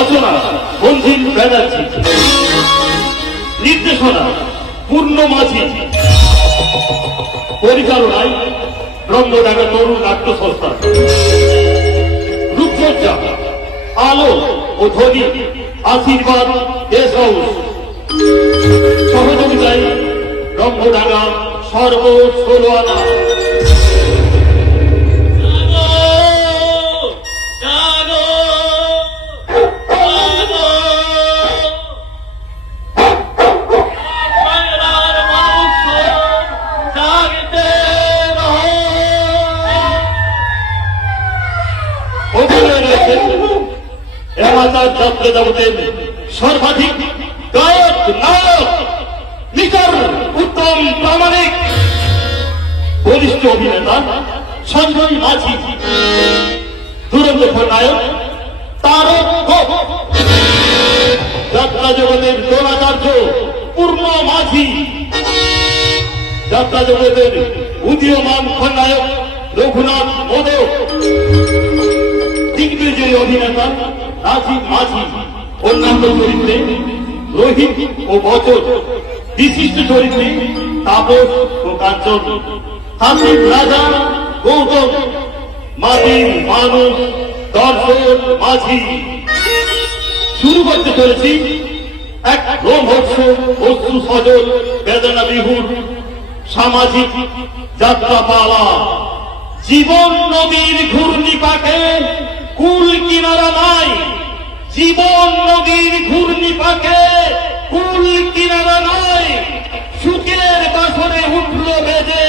রচনা বন্ধীন ব্যানার্জি, নির্দেশনা পূর্ণ মাঝি, পরিচালনায় ব্রহ্মডাঙ্গা তরুণ নাট্য সংস্থা, রূপসজ্জা আলো ও ধ্বনি আশীর্বাদ গেস্ট হাউস, সহযোগিতায় ব্রহ্মডাঙ্গা সর্ব 16 আনা। যাত্রা জগতের সর্বাধিক গায়ক নায়ক, নিকর উত্তম প্রামাণিক বরিষ্ঠ অভিনেতা সঞ্জয় মাঝি, দুরন্ত নায়ক তারক ঘোষ, যাত্রা জগতের দ্রোণাচার্য পূর্ণ মাঝি, যাত্রা জগতের উদীয়মান খলনায়ক রঘুনাথ মোদক, দিগ্বিজয়ী অভিনেতা রাজীব মাঝি, অন্যান্য চরিত্রে রোহিত ও বচন, বিশিষ্ট চরিত্রে তাপস ও কাঞ্চন, হাসিব রাজা গৌতম, মাটির মানুষ দর্শন মাঝি। শুরু করতে চলেছি এক রোমহর্ষ বস্তু সজল বেদনা বিহুর সামাজিক যাত্রাপালা। জীবন নদীর ঘূর্ণিপাকে কুল কিনারা নাই, জীবন নদীর ঘূর্ণিপাকে কুল কিনারা নাই, সুখের বাসরে উঠল বেজে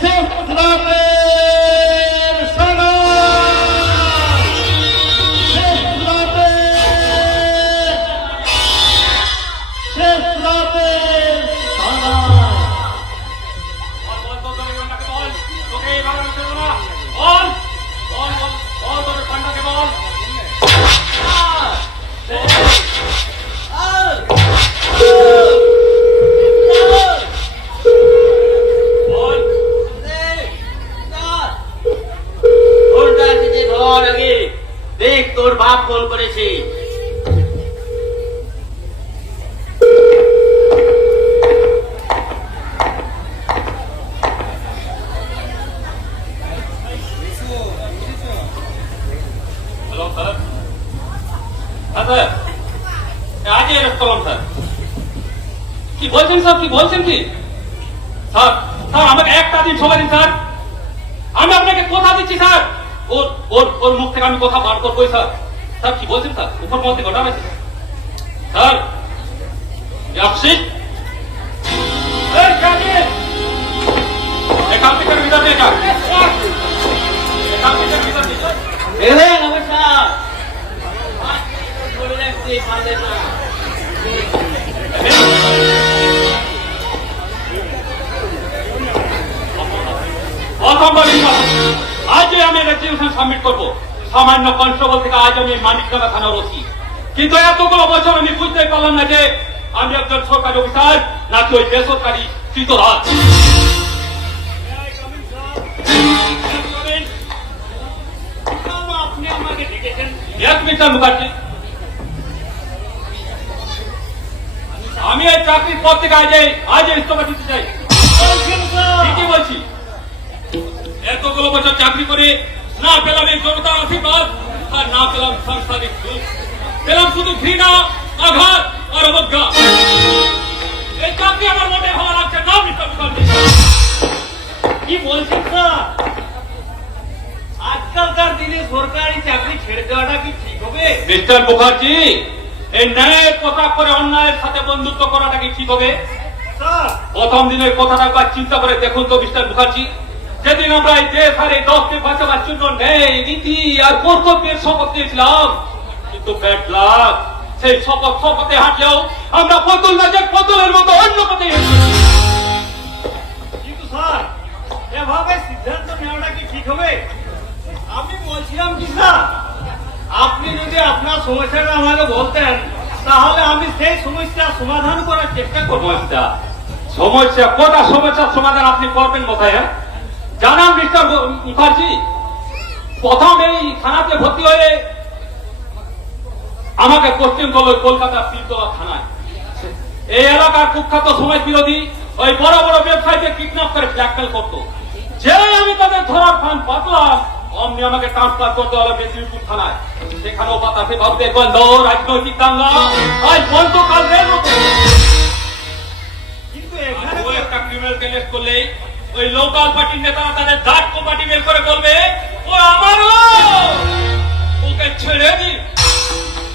শেষ রাতের সানাই, শেষ রাতের সানাই। দেখ তোর বাপ ফোন করেছে। কি বলছেন স্যার, কি বলছেন কি স্যার? স্যার আমাকে একটা দিন সময় দিন স্যার, আমি আপনাকে কথা দিচ্ছি স্যার, ওর ওর ওর মুখ থেকে আমি কথা বার করবোই স্যার। স্যার কি বলছেন স্যার? উপর মধ্যে ঘটনা আছে স্যার। আপসি এখান থেকে বিদায় দিয়ে যান, এখান থেকে বিদায় দিয়ে যান। নমস্কার। আজ আমি রেজিস্ট্রেশন সাবমিট করবো। সামান্য কনস্টেবল থেকে আজ আমি মানিকডাঙ্গা থানার ওসি, কিন্তু এতগুলো বছর আমি বুঝতে পারলাম না যে আমি একজন সরকারি অফিসার নাকি ওই বেসরকারি চিতরাজ। আপনি আমাকে ডেকেছেন? এক মিনিট মুখার্জি, আমি এই চাকরির পর থেকে আজ ইস্তফা দিতে চাই। ঠিকই বলছি, এতগুলো বছর চাকরি করে না পেলাম এই জনতার আশীর্বাদ, আর না পেলাম সাংসারিক সুখ, পেলাম শুধু ঘৃণা, আঘাত আর অবজ্ঞা। এই চাকরি আমার মনে ভালো লাগছে না। মিস্টার মুখার্জি কি বলছেন স্যার? আজকালকার দিনে সরকারি চাকরি ছেড়ে দেওয়াটা কি ঠিক হবে? মিস্টার মুখার্জি, এই ন্যায়ের কথা করে অন্যায়ের সাথে বন্ধুত্ব করাটা কি ঠিক হবে? প্রথম দিনের কথাটা একবার চিন্তা করে দেখুন তো মিস্টার মুখার্জি, যেদিন আমরা এই দেশ আর এই দশকে বাঁচাবার জন্য ন্যায়, নীতি আর কর্তব্যের শপথ নিয়েছিলাম, কিন্তু ব্যাড লাক, সেই শপথে হাঁটলেও আমরা পতল রাজের পতলের মতো অন্য পথে কিন্তু স্যার এভাবে সিদ্ধান্ত নেওয়াটা কি ঠিক হবে? আমি বলছিলাম কি স্যার, আপনি যদি আপনার সমস্যাটা আমাকে বলতেন তাহলে আমি সেই সমস্যার সমাধান করার চেষ্টা করবো। সমস্যা কটা সমস্যার সমাধান আপনি করবেন কোথায়? জানান মিস্টার মুখার্জি, প্রথম এই থানাতে ভর্তি হয়ে আমাকে পোস্টিং করলো কলকাতা পীরতলা থানায়। এই এলাকার কুখ্যাত সমাজ বিরোধী ওই বড় বড় ব্যবসায়ীদের কিডন্যাপ করে ব্ল্যাকমেল করতো। যে আমি তাদের ধরার ফান পাতলাম, অমনি আমাকে ট্রান্সফার করতে হলো মেদিনীপুর থানায়। সেখানেও বাতাসে ভাবতে বন্ধ, রাজনৈতিক দাঙ্গা আজ বন্ধ, কাল রেল রোকো। কিন্তু এখানে ও একটা ক্রিমিনাল কেস করলে ওই লোকাল পার্টির নেতারা তাদের জাত পার্টি বের করে বলবে ও আমার লোক, ওকে ছেড়ে দিন।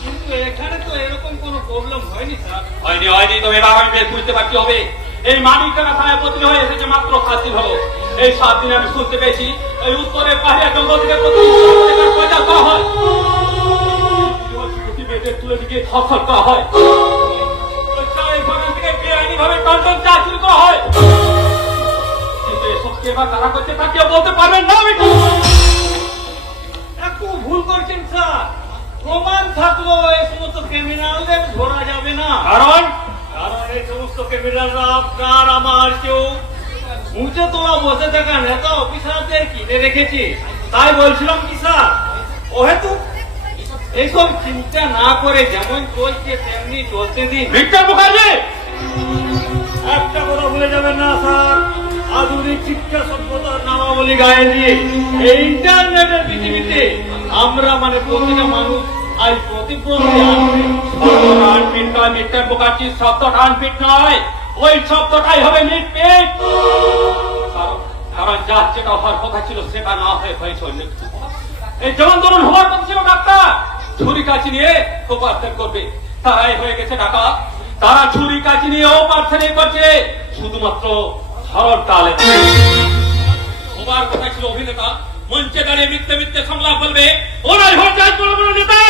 কিন্তু এখানে তো এরকম কোনো প্রবলেম হয়নি স্যার। হয়নি, তবে এবার আমি বেশ বুঝতে পারছি হবে। এই মানিকখানা থানায় বদলি হয়ে এসেছে মাত্র 7 দিন হলো। এই 7 দিনে আমি শুনতে পেয়েছি এই উত্তরের পাহাড়িয়া জঙ্গল থেকে পয়সা করা হয়, মেয়েদের তুলে দিকে ধর্ষণ করা হয়, চায়ের বাগান থেকে বেআইনি ভাবে টনটন চা চুরি করা হয়। কিন্তু এসব কে বা কারা করছে তা কেউ বলতে পারবেন না। আমি একটু ভুল করছেন স্যার। প্রমাণ থাকলেও এই সমস্ত ক্রিমিনালদের ধরা যাবে না। কারণ কারণ এই সমস্ত ক্রিমিনালরা আপনার আমার কেউ উঁচে তোলা বসে থাকা নেতা অফিসারদের কিনে রেখেছে। তাই বলছিলাম কি স্যার, ও হেতু এইসব চিন্তা না করে যেমন চলছে তেমনি চলতে দিন। ভিক্টর মুখার্জি, একটা কথা ভুলে যাবেন না স্যার, আধুনিক শিক্ষা সভ্যতার নামাবলী গায়ে দিয়ে এই ইন্টারনেটের পৃথিবীতে আমরা মানে প্রতিটা মানুষ আজ প্রতিবন্ধী আনফিট নয়, মিস্টার মুখার্জি শব্দটা আনফিট নয়, ওই শব্দটাই হবে মিটপিট। কারণ যা যেটা হওয়ার কথা ছিল সেটা না হয়ে হয়েছে অন্য কিছু। এই যেমন ধরুন হওয়ার কথা ছিল ডাক্তার, ছুরি কাছি নিয়ে অপারেশন করবে, তারাই হয়ে গেছে ডাক্তার। তারা ছুরি কাছি নিয়ে অপারেশন করছে শুধুমাত্র ধরন তালে। হওয়ার কথা ছিল অভিনেতা, মঞ্চে দাঁড়িয়ে মিথ্যে মিথ্যে সংলাপ বলবে, ওরাই হয়ে যায় বড় বড় নেতা।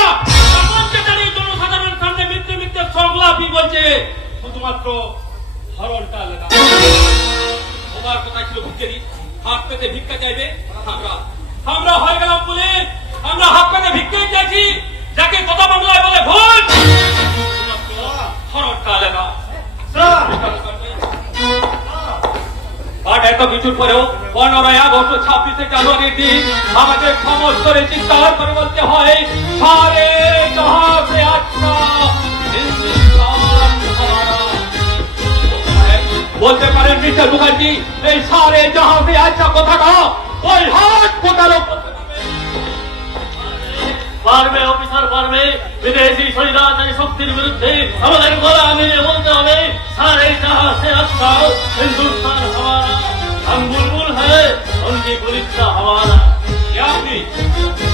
মঞ্চে দাঁড়িয়ে জনসাধারণের সামনে মিথ্যে মিথ্যে সংলাপই বলছে শুধুমাত্র ধরন তালে। হওয়ার কথা ছিল ভিক্ষারি, হাত পেতে ভিক্ষা চাইবে। আমরা হয়ে গেলাম পুলিশ, আমরা হাত পেতে ভিক্ষা চাইছি, যাকে কথা বাংলায় বলে ভোট। ধরন তালে না বাট এত কিছুর পরেও 15 আগস্ট 26 জানুয়ারির দিন আমাদের সমস্ত করে চিৎকার করে বলতে হয়, সারে জহাঁ সে আচ্ছা হিন্দুস্তান হামারা। বলতে পারেন মিস্টার মুখার্জি, এই সারে জহাঁ সে আচ্ছা কথাটা ওই হাত কোথাও পারবে অফিসার পারবে। বিদেশি স্বৈরাচারী শক্তির বিরুদ্ধে আমাদের গলা মিলিয়ে বলতে হবে, সারে জাহাঁ সে আচ্ছা হিন্দুস্তান হামারা। हम बुलबुल है उनकी गुलिस्ता हमारा। আপনি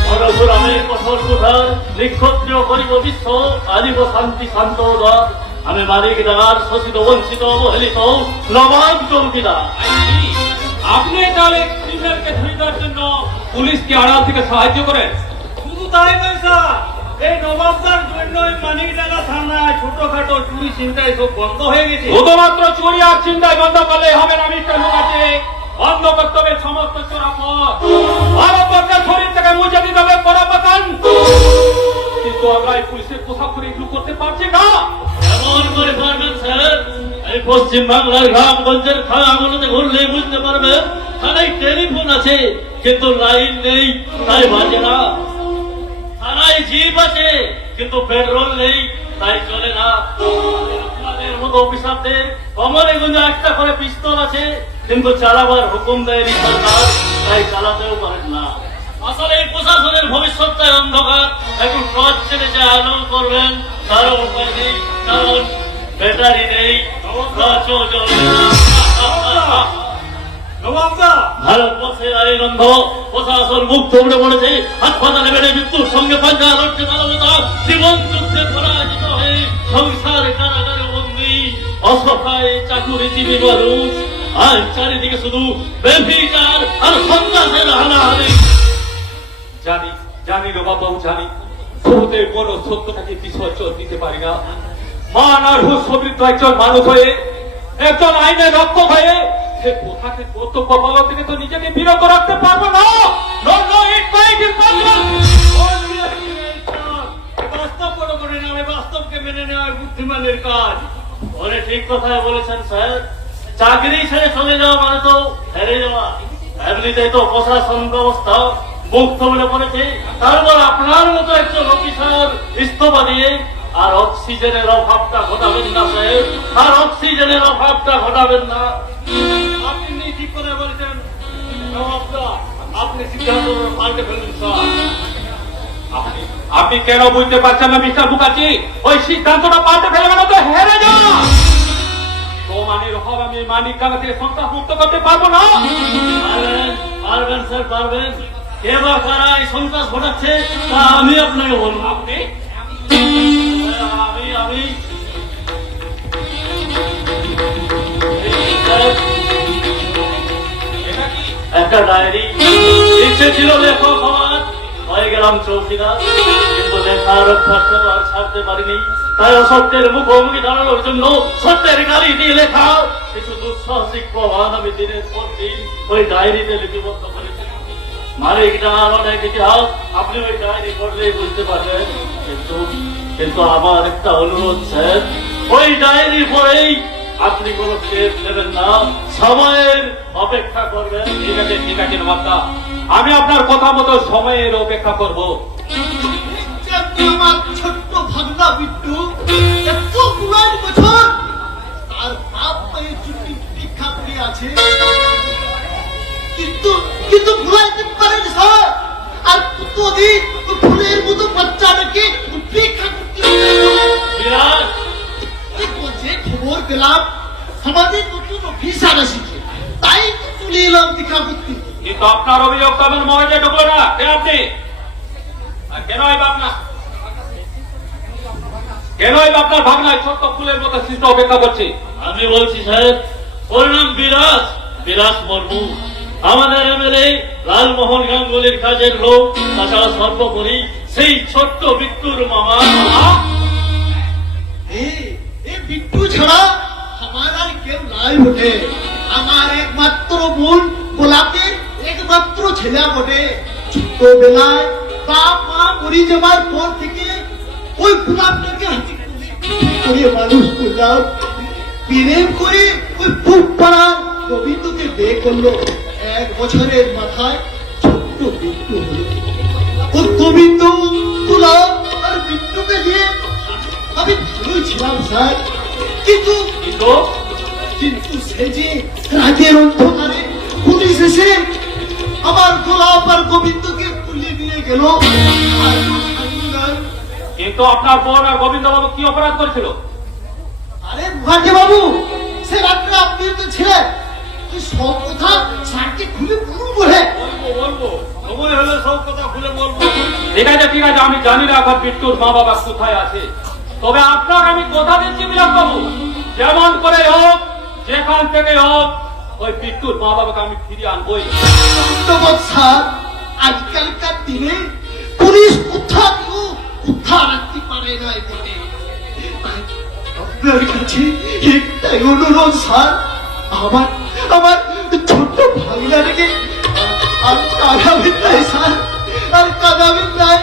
পরশুরামের কঠোর কুঠার নিক্ষত্রিয় করিব বিশ্ব, আদিব শান্তি শান্ত উদর। আমি মালিক ডাকার শোষিত বঞ্চিত অবহেলিত নবাব চৌকিদার। আপনি তাহলে ক্রিমিনালকে ধরে দেওয়ার জন্য পুলিশকে আড়াল থেকে সাহায্য করেন? শুধু তাই নয় স্যার, এই নবাবদার জন্য মানিকডাঙ্গা থানায় ছোটখাটো চুরি চিন্তায় সব বন্ধ হয়ে গেছে। শুধুমাত্র চুরি আর চিন্তায় বন্ধ করলে হবে না মিস্টার মুখার্জি, বন্ধ করতে হবে সমস্ত চোরাপথ। ভারতবর্ষের শরীর থেকে মুছে দিতে হবে পরাপতন। কিন্তু আমরা এই পুলিশের পোশাক করে এগুলো করতে পারছি না। এমন করে পারবেন স্যার, এই পশ্চিম বাংলার গ্রামগঞ্জের খানাগুলোতে ঘুরলে বুঝতে পারবেন, থানায় টেলিফোন আছে কিন্তু লাইন নেই, তাই বাজে না। থানায় জিপ আছে কিন্তু পেট্রোল নেই, তাই চলে না। আপনাদের মতো অফিসারদের কমরে গুঞ্জে একটা করে পিস্তল আছে কিন্তু চালাবার হুকুম দেয়নি সরকার, তাই চালাতেও পারেন না। আসলে এই প্রশাসনের ভবিষ্যৎটাই অন্ধকার। একটু টর্চ ছেড়ে যে আলো করবেন তারও উপায় নেই, কারণ ব্যাটারি নেই, টর্চও জ্বলবে না। ভারতবর্ষের আইন অন্ধ, প্রশাসন মুখ থুবড়ে পড়েছে, হাসপাতালে বেড়ে মৃত্যুর সঙ্গে পাঞ্জা লড়ছে মানবতা। জীবন যুদ্ধে পরাজিত হয়ে সংসার কারাগারে বন্দী, অসহায় চাকুরিজীবী মানুষ। আর চারিদিকে শুধু বেভিচার আর সন্ত্রাসের হানাহানি। জানি বাবু, জানি শুরুতে কোন সত্যটাকে বিসর্জন দিতে পারি না। মান আর হুশ সমৃদ্ধ একজন মানুষ হয়ে, একজন আইনের রক্ষক হয়ে সে পোশাকের কর্তব্য পালন থেকে তো নিজেকে বিরত রাখতে পারবো না। বাস্তব বড় করে নেওয়া, বাস্তবকে মেনে নেওয়া বুদ্ধিমানের কাজ। বলে ঠিক কথাই বলেছেন স্যার, চাকরি ছেড়ে চলে যাওয়া মানে তো হেরে যাওয়া। এমনিতেই তো প্রশাসন ব্যবস্থা মুখ থবড়ে পড়েছে, তারপর আপনার মতো একজন অফিসার ইস্তফা দিয়ে আর অক্সিজেনের অভাবটা ঘটাবেন না সাহেব, আর অক্সিজেনের অভাবটা ঘটাবেন না। আপনি ঠিক করে বলেছেন আপনি সিদ্ধান্ত পাল্টে ফেলুন স্যার। আপনি কেন বুঝতে পারছেন না মিস্টার মুখার্জি? ওই সিদ্ধান্তটা পাল্টে ফেলবে না তো হেরে যা। প্রমাণের অভাব আমি মানিক কাগজ থেকে সন্ত্রাস মুক্ত করতে পারবো না। পারবেন, পারবেন স্যার, পারবেন। কে বা কারা এই সন্ত্রাস ঘটাচ্ছে তা আমি আপনাকে বলবো। আপনি আমি এই স্যার, এটা কি? একটা ডায়েরি, ইচ্ছে ছিল লেখক হওয়ার, হয়ে গেলাম চৌকিদার, কিন্তু লেখার অভ্যাসটা আর ছাড়তে পারিনি। তাই অসত্যের মুখোমুখি দাঁড়ানোর জন্য সত্যের গালি দিয়ে লেখা কিছু দুঃসাহসিক প্রমাণ আমি দিনের পর দিন ওই ডায়েরিতে লিপিবদ্ধ করেছি। মালিক জানার অনেক ইতিহাস আপনি ওই ডায়েরি পড়লেই বুঝতে পারবেন। কিন্তু আমার একটা অনুরোধ স্যার, ওই ডায়েরি পড়েই আপনি কোনো স্টেপ নেবেন না, সময়ের অপেক্ষা করবেন। ঠিক আছে, ঠিক আছে নবাবদা, আমি আপনার কথা মতো সময়ের অপেক্ষা করব। আমার ছোট্ট ভাগনা বিট্টু এত পুরান বছর তার বাপ মায়ের জন্য ভিক্ষা করে আছে, কিন্তু ভুলাইতে পারেন স্যার। আর যদি ফুলের মতো বাচ্চাটাকে ভিক্ষা করতে বিরাট, বলছে খবর পেলাম আমাদের নতুন অফিসার এসেছে, তাই তো চলে এলাম ভিক্ষা করতে। কিন্তু আপনার অভিযোগ তো আমার মগজে ঢুকলো না। কে আপনি? আর কেন এই ভাবনা? কেন এই আপনার ভাবনায় ছোট্ট ফুলের মতো সৃষ্ট অপেক্ষা করছে? আমি বলছি সাহেব, ওর নাম বিরাজ, বিরাজ মুর্মু। আমাদের এমএলএ লালমোহন গাঙ্গুলির কাজের লোক, তাছাড়া সর্বোপরি সেই ছোট্ট বিট্টুর মামা। এ বিট্টু ছাড়া আমার আর কেউ নাই বটে। আমার একমাত্র বোন গোলাপের একমাত্র ছেলে বটে। ছোটবেলায় বাপ মা মরে যাবার পর থেকে ওই গোলাপটাকে হাতে করে মানুষ করলাম। প্রেম করে ওই ফুটপাড়ার গোবিন্দকে বিয়ে করলো। 1 বছরের মাথায় ছোট্ট বিট্টু হলো। ওই গোবিন্দ গোলাপ আর বিট্টুকে দিয়ে আমি ভালোই ছিলাম স্যার, কিন্তু সে যে রাতের অন্ধকারে পুলিশ এসে আমার গোলাপ আর গোবিন্দকে পুলিয়ে নিয়ে গেল। কিন্তু আপনার বোন আর গোবিন্দ বাবু কি অপরাধ করেছিল? আরে মুখার্জি বাবু, সে রাত্রে আপনি তো ছিলেন, সব কথা স্যারকে খুলে বলুন বলে। বলবো সময় হলে সব কথা খুলে বলবো। ঠিক আছে, ঠিক আছে, আমি জানি না এখন বিট্টুর মা বাবা কোথায় আছে। তবে আপনাকে আমি কথা দিচ্ছি বিলাস বাবু, যেমন করে হোক, যেখান থেকে হোক, ওই বিট্টুর মা বাবাকে আমি ফিরিয়ে আনবোই। ধন্যবাদ স্যার। আজকালকার দিনে পুলিশ কোথাও রাখতে পারে না বটে। আপনার কাছে একটাই অনুরোধ স্যার, আমার ছোট্ট ভাগনাটাকে আর কাঁদাবেন নাই স্যার, আর কাঁদাবেন নাই।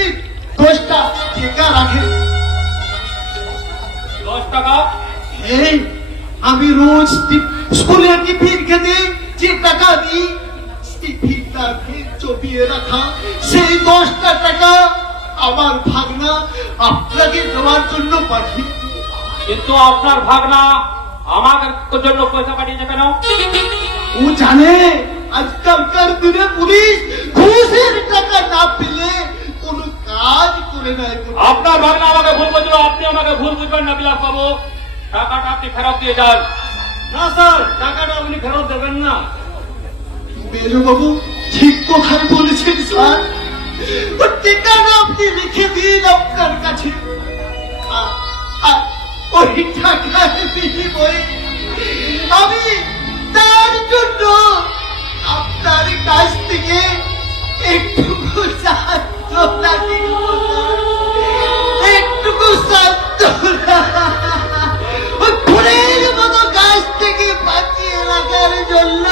এই 10টা টাকা রাখেন। 10 টাকা? এই আমি রোজ স্কুলে টিফিন খেতে যে টাকা দিই, টিফিনটা চপিয়ে রাখা সেই 10টা টাকা আমার ভাগনা আপনাকে দেওয়ার জন্য পাঠিয়ে। কিন্তু আপনার ভাগনা আমার জন্য পয়সা পাঠিয়েছে কেন? ও জানে আজকালকার দিনে পুলিশ ঘুষের টাকা না পেলে কোনো কাজ করে নাই। আপনার ভাগনা আমাকে ভুল বুঝলো, আপনি আমাকে ভুল বুঝবেন না বিলাস বাবু। টাকাটা আপনি ফেরত দিয়ে যান। না স্যার, টাকাটা আপনি ফেরত দেবেন না। মেজবাবু ঠিক কথাই বলেছেন স্যার, ও ঠিকানা আপনি লিখে দিন আপনার কাছে। ওই টাকার বিনিময়ে আমি তার জন্য আপনার কাছ থেকে একটুকু সান্ত্বনা নিব, একটুকু সান্ত্বনা ওই ফুলের মতো গাছ থেকে বাঁচিয়ে রাখার জন্য।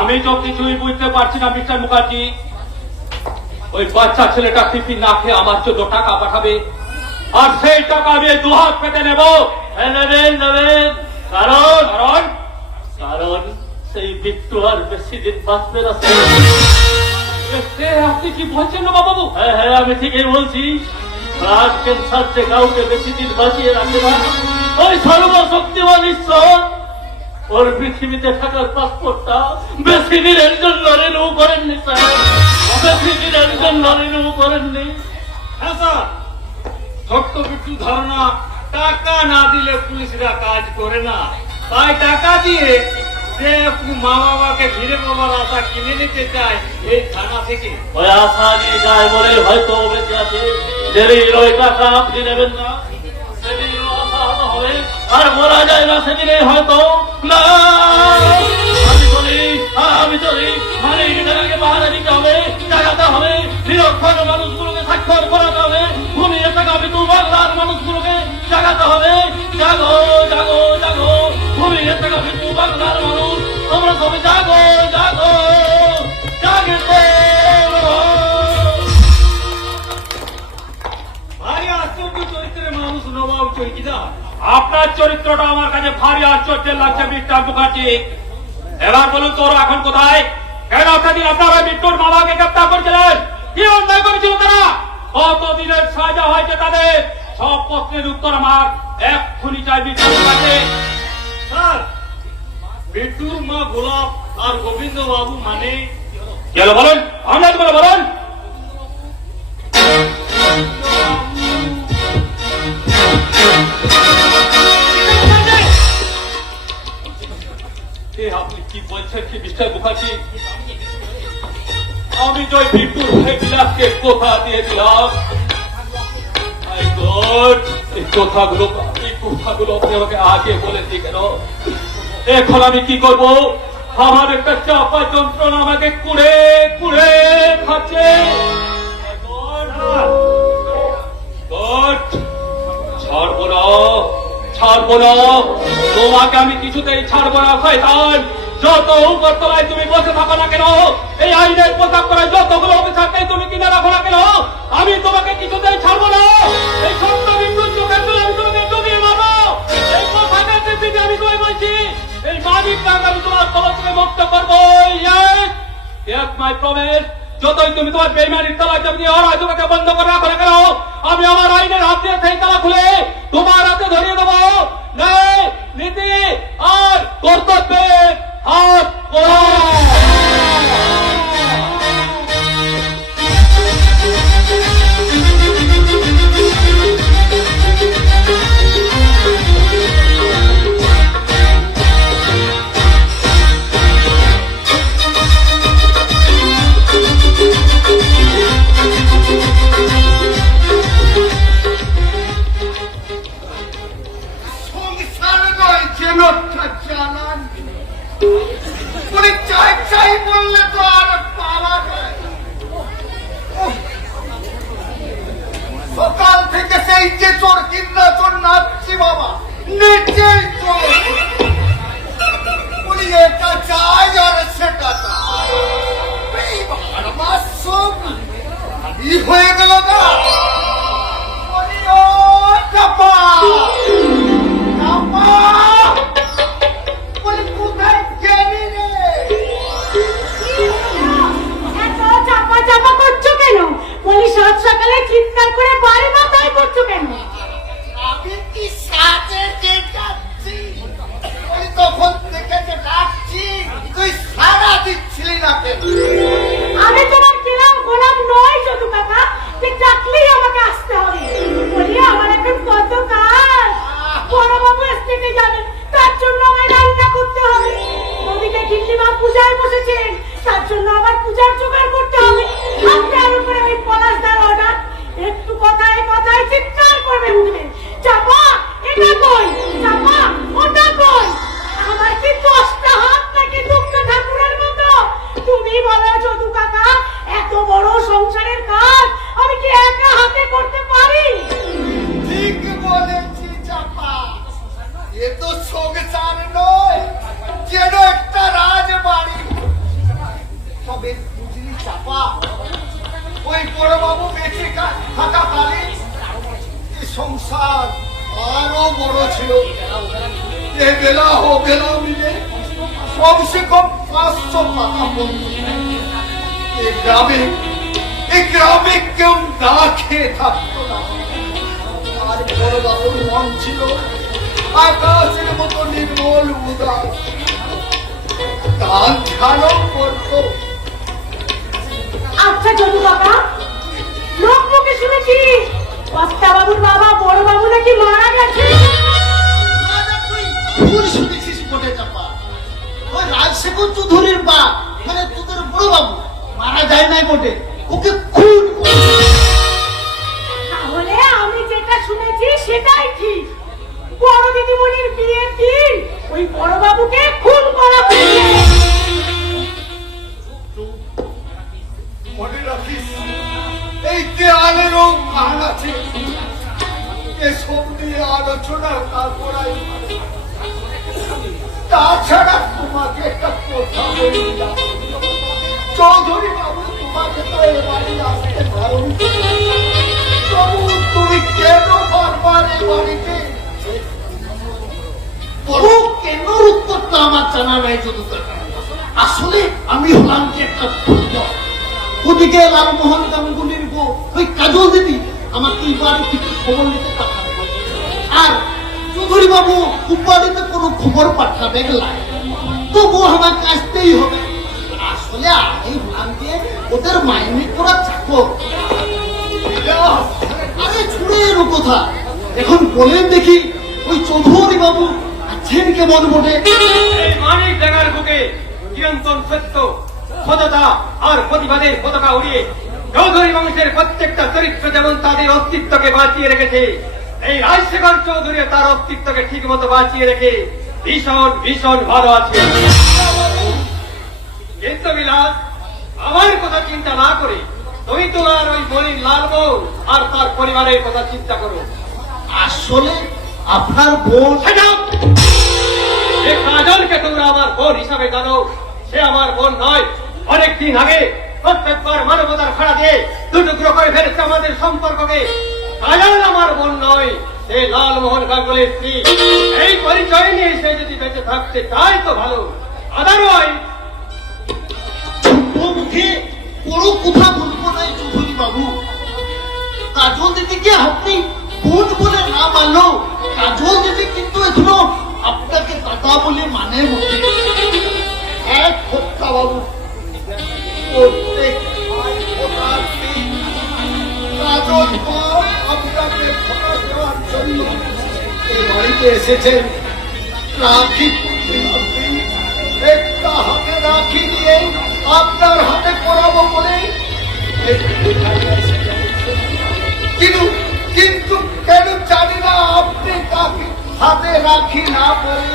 আমি তো কিছুই বুঝতে পারছি না মিস্টার মুখার্জি। ওই বাচ্চা ছেলেটা টিফিন না খেয়ে আমার জন্য টাকা পাঠাবে, আর সেই টাকা আমি 2 হাত পেতে নেব। নেবেন, কারণ কারণ কারণ সেই বিট্টু আর বেশি দিন বাঁচবে না। আপনি কি বলছেন না বাবু? হ্যাঁ হ্যাঁ, আমি ঠিকই বলছি। ব্লাড ক্যান্সার যে কাউকে বেশি দিন বাঁচিয়ে রাখে না। ওই সর্বশক্তিমান ঈশ্বর ওর পৃথিবীতে থাকার পাসপোর্টটা বেশি দিনের জন্য রিনিউ করেননি স্যার, বেশি দিনের জন্য রিনিউ করেননি। হ্যাঁ স্যার, ছোট্ট বিট্টু ধারণা টাকা না দিলে পুলিশরা কাজ করে না, তাই টাকা দিয়ে যে মা বাবাকে ফিরে পাবার আশা কিনে নিতে চায় এই থানা থেকে। ওই আশা নিয়ে যায় বলে হয়তো ও বেঁচে আছে। যেদিন ওই টাকা আপনি নেবেন না সেদিন ও আশাহত হবে, আর বলা যায় না সেদিনে হয়তো না। আমি চলি মানে এটাকে পাহারা দিতে হবে, জাগাতে হবে, নিরক্ষর মানুষগুলোকে স্বাক্ষর করাতে হবে, ঘুমিয়ে থাকা বিতু বাংলার মানুষগুলোকে জাগাতে হবে। জাগো জাগো জাগো, ঘুমিয়ে থাকা বিতু বাংলার মানুষ, তোমরা সবাই জাগো জাগো জাগতে। ভারী আশ্চর্য চরিত্রের মানুষ নবাব চৌকিদার। আপনার চরিত্রটা আমার কাছে ভারী আশ্চর্যের লাগছে মিস্টার মুখার্জি। এবার বলুন তো ওরা এখন কোথায়? কেন সেদিন আপনারা বিট্টুর বাবাকে গ্রেপ্তার করেছিলেন? কি অন্যায় করেছিল তারা? কতদিনের সাজা হয়েছে তাদের? সব প্রশ্নের উত্তর আমার এক্ষুনি চাই বিট্টুর কাছে। স্যার, বিট্টুর মা গোলাপ আর গোবিন্দ বাবু মানে গেল বলুন, আমরা তো বলুন। আপনি কি বলছেন কি মিস্টার মুখার্জি? আমি তো ওই বিট্টুর ভাই বিলাসকে কথা দিয়ে দিলাম। My God, এই কথাগুলো আপনি আমাকে আগে বলেছি কেন? এখন আমি কি করব? আমার একটা চাপা যন্ত্রণা আমাকে কুড়ে কুড়ে খাচ্ছে। ছাড়বো না, ছাড়বো না, তোমাকে আমি কিছুতেই ছাড়বো না শয়তান। যত উপরতলায় তুমি বসে থাকো না কেন, এই আইনের পোশাক করে যতগুলো অফিসারকে তুমি কিনে রাখো না কেন, আমি তোমাকে কিছুতেই ছাড়বো না। এই সত্য বিন্দুর চোখে তুলে আমি তোমাকে ডুবিয়ে মারবো। এই কথাটা দিদি আমি তোমায় বলছি, এই মালিকটাকে আমি তোমার তরফ থেকে মুক্ত করবো। Yes, my promise. যতই তুমি তোমার বেইমানির তালা জমিয়ে অরাজকতাকে বন্ধ করে রাখো না কেন, আমি আমার আইনের হাত দিয়ে সেই তালা খুলে তোমার হাতে ধরিয়ে দেবো। ন্যায়, নীতি আর কর্তব্যে হাত সংসার নয় যেন চালান, উনি চাই চাই বললে তো আর পাওয়া যায়। সকাল থেকে সেই যে চোর কিন্না চোর নাচছি বাবা, নেচেই চোর। উনি এটা চাই আর সেটা চাই, এই বাবার মাসুম ই হয়ে গেল না। বলি ও চাপা চাপা, বলি কোথায় গেলি রে? এত চাপা চাপা করছো কেন? বলি সাত সকালে চিৎকার করে বাড়ি মাথায় করছো কেন? আমি কি সাথে যে যাচ্ছি, আমি তখন থেকে যে ডাকছি তুই সারা দিচ্ছিলি না কেন? আমি তোমার কিরাম গোলাপ নয় যদু কাকা, যে ডাকলেই আমাকে আসতে হবে। বলি আমার এখন কত কাজ। বড়বাবু স্টেটে যাবে, তার জন্য আমায় রান্না করতে হবে। ওদিকে গিন্নিমা পূজায় বসেছেন, তার জন্য আবার পূজার জোগাড় করতে হবে। আপনার উপরে আমি পলাশদার অর্ডার। একটু কথায় কথায় চিৎকার করবে উঠবে, চাপা এটা কই, চাপা ওটা কই। আমার কি 10টা হাত নাকি দুঃখ ঠাকুরের মতো? তুমি বলো যদু কাকা, এত বড় সংসারের কাজ আমি কি একা হাতে করতে পারি? ঠিক বলেছি চাপা, এ তো সংসার নয়, যেন একটা রাজবাড়ি। তবে বুঝলি চাপা, ওই বড়বাবু বেঁচে থাকাকালীন এই সংসার আরো বড় ছিল। এ বেলা ও বেলা মিলে কমসে কম 500 পাতা পড়তো। এই গ্রামে কেউ না খেয়ে থাকতো না। আর বড় বাবুর মন ছিল আকাশের মতো নির্মল উদার, গান ঝাড়ও করতো। আচ্ছা যদু কাকা, লোক মুখে শুনেছি কর্তা বাবুর বাবা বড় বাবু নাকি মারা গেছে। তুই ভুল শুনেছিস বটে চাপা। ওই রাজশেখর চৌধুরীর বাপ মানে তোদের বড় বাবু মারা যায় নাই বটে, ওকে খুন করেছে। তাহলে আমি যেটা শুনেছি সেটাই ঠিক। বড় দিদিমণির বিয়ের দিন ওই বড় বাবুকে খুন করা হয়েছে। মনে রাখিস এই দেয়ালেরও কান আছে, এসব নিয়ে আলোচনা তারপরাই। তাছাড়া তোমাকে একটা কথা বলি, চৌধুরী বাবু তোমাকে তো এ বাড়ি আসতে পারো, তবু তুমি কেন বারবার এ বাড়িতে? বলো কেন, উত্তরটা আমার জানা নাই যদু কাকা। আসলে আমি হলাম কি একটা ভূত। ওদিকে লালমোহন গাঙ্গুলির বউ ওই কাজল দিদি আমাকে এই বাড়ি থেকে খবর নিতে পাঠাবে, আর চৌধুরী বাবু বাড়িতে কোনো খবর পাঠাবে না, তবু আমাকে আসতেই হবে। আসলে আমি হলাম যে ওদের মাইনে করা চাকর। আরে ছুড়ে এলো কথা, এখন বলেন দেখি ওই চৌধুরী বাবু আছেন কেমন বটে? এই মানিক ডাঙ্গার বুকে চিরন্তন সত্য, সততা আর প্রতিবাদের পতাকা উড়িয়ে চৌধুরী বংশের প্রত্যেকটা চরিত্র যেমন তাদের অস্তিত্বকে বাঁচিয়ে রেখেছে, এই রাজশেখর চৌধুরী তার অস্তিত্বকে ঠিক মতো বাঁচিয়ে রেখে ভীষণ ভীষণ ভালো আছে। কিন্তু বিলাস, আমার কথা চিন্তা না করে তুমি তোমার ওই বোনের লালমোহন আর তার পরিবারের কথা চিন্তা করো। আসলে আপনার বোন যে কাজলকে তোমরা আমার বোন হিসাবে জানো, সে আমার বোন নয়। অনেকদিন আগে প্রত্যেকবার মানবতার খাড়া দিয়ে দুটুকরো করে ফেলেছে আমাদের সম্পর্ককে। কাজল আমার বোন নয়, সে লালমোহন গাঙ্গুলির স্ত্রী। এই পরিচয় নিয়ে সে যদি বেঁচে থাকতে চায় তো ভালো, আদারওয়াইজ মুখে বড় কথা বলবো না চৌধুরী বাবু। কাজল দিদিকে আপনি বোন বলে না মানলো, কাজল দিদি কিন্তু এখনো আপনাকে দাদা বলে মানে বটে। এক হত্যা বাবু, প্রত্যেক ভোটার দিন কাজল মা আপনাকে ভোট দেওয়ার জন্য এই বাড়িতে এসেছেন। রাখি একটা হাতে রাখি দিয়ে আপনার হাতে পড়াবো বলে, কিন্তু কেন জানি না আপনি তাকে হাতে রাখি না পড়ে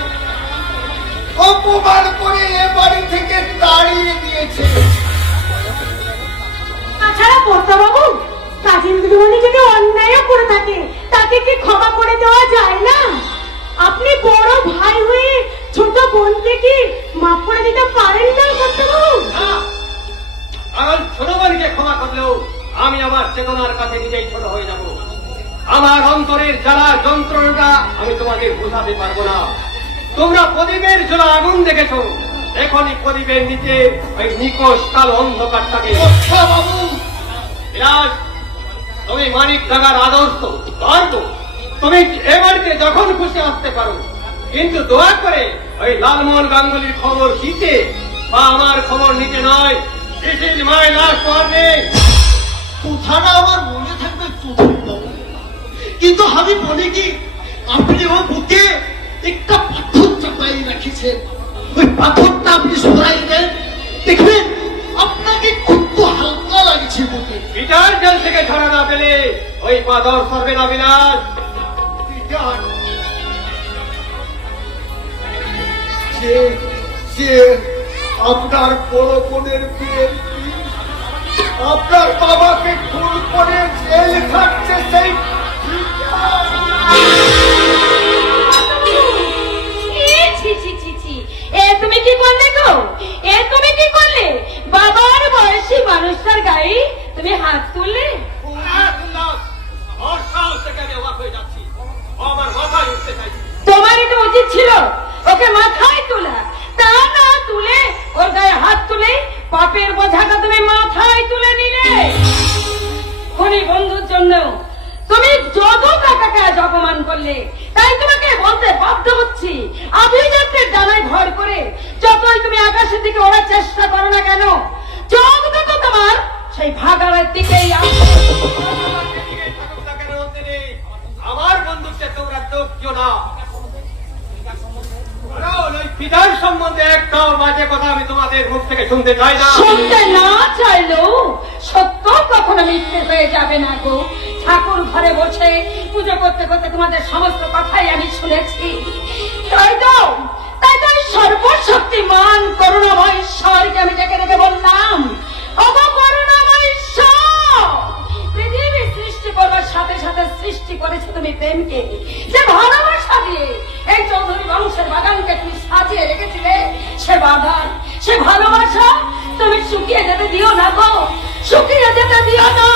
অপমান করে এ বাড়ি থেকে তাড়িয়ে দিয়েছে। তাছাড়া কর্তা বাবু, কাজল দিদিমণি যদি অন্যায় করে থাকে তাকে কি ক্ষমা করে দেওয়া যায় না? আপনি বড় ভাই হয়ে ছোট বোনকে কি মাফ করে দিতে পারেন না কর্তা বাবু? কারণ ছোট বোনকে ক্ষমা করলেও আমি আমার চেতনার কাছে নিজেই ছোট হয়ে যাব। আমার অন্তরের জ্বালা যন্ত্রণাটা আমি তোমাদের বোঝাতে পারবো না। তোমরা প্রদীপের জন্য আগুন দেখেছ, এখনই প্রদীপের নিচে ওই নিকোষ কালো অন্ধকারটাকে। বাবু বিলাস, তুমি মানিক ডাঙ্গার আদর্শ গর্ব, তুমি এ বাড়িতে যখন খুশি আসতে পারো, কিন্তু দোয়া করে ওই লালমোহন গাঙ্গুলির খবর দিতে বা আমার খবর নিতে নয়। This is my last warning. কথাটা আমার মনে থাকবে চৌধুরী বাবু, কিন্তু আমি বলি কি আপনি ও বুকে একটা পাথর চাপাই রাখিছেন, ওই পাথরটা আপনি সরাই দেন, দেখবেন আপনাকে খুব হালকা লাগছে বুকে। বিচার জেল থেকে ধরা না পেলে ওই পাথর সরবে না বিলাস। যে আপনার বড় বোনের বিয়ের দিন আপনার বাবাকে খুন করে জেল খাটছে সেই ছি ছি ছি ছি, এ তুমি কি করলে গো? এ তুমি কি করলে? বাবার বয়সী মানুষটার গায়ে তুমি হাত তুললে? ওর সাহস থেকে আমি অবাক হয়ে যাচ্ছি। ও আমার মাথায় উঠতে চাইছে। তোমার এটা উচিত ছিল ওকে মাথায় তোলা, তা না আমাকে আজ অপমান করলে, তাই তোমাকে বলতে বাধ্য হচ্ছি, অভিজাত্যের ডানায় ভর করে যতই তুমি আকাশের দিকে ওড়ার চেষ্টা করো না কেন, চোখ দুটো তোমার সেই ভাগাড়ের দিকেই আসে। আমার বন্ধুত্বে তোমরা যোগ্য না। পিতার সম্বন্ধে একটাও বাজে কথা আমি তোমাদের মুখ থেকে শুনতে চাই না। শুনতে না চাইলেও সত্য কখনো মিথ্যে হয়ে যাবে না গো। ঠাকুর ঘরে বসে পুজো করতে করতে তোমাদের সমস্ত কথাই আমি শুনেছি। তাই তো এই সর্বশক্তিমান করুণাময় ঈশ্বরকে আমি ডেকে ডেকে বললাম, ওগো করুণাময় ঈশ্বর, পৃথিবী সৃষ্টি করবার সাথে সাথে সৃষ্টি করেছো তুমি প্রেমকে, যে ভালোবাসা দিয়ে এই চৌধুরী বংশের বাগানকে তুমি সাজিয়ে রেখেছিলে, সে বাগান, সে ভালোবাসা তুমি শুকিয়ে যেতে দিও না গো, শুকিয়ে যেতে দিও না,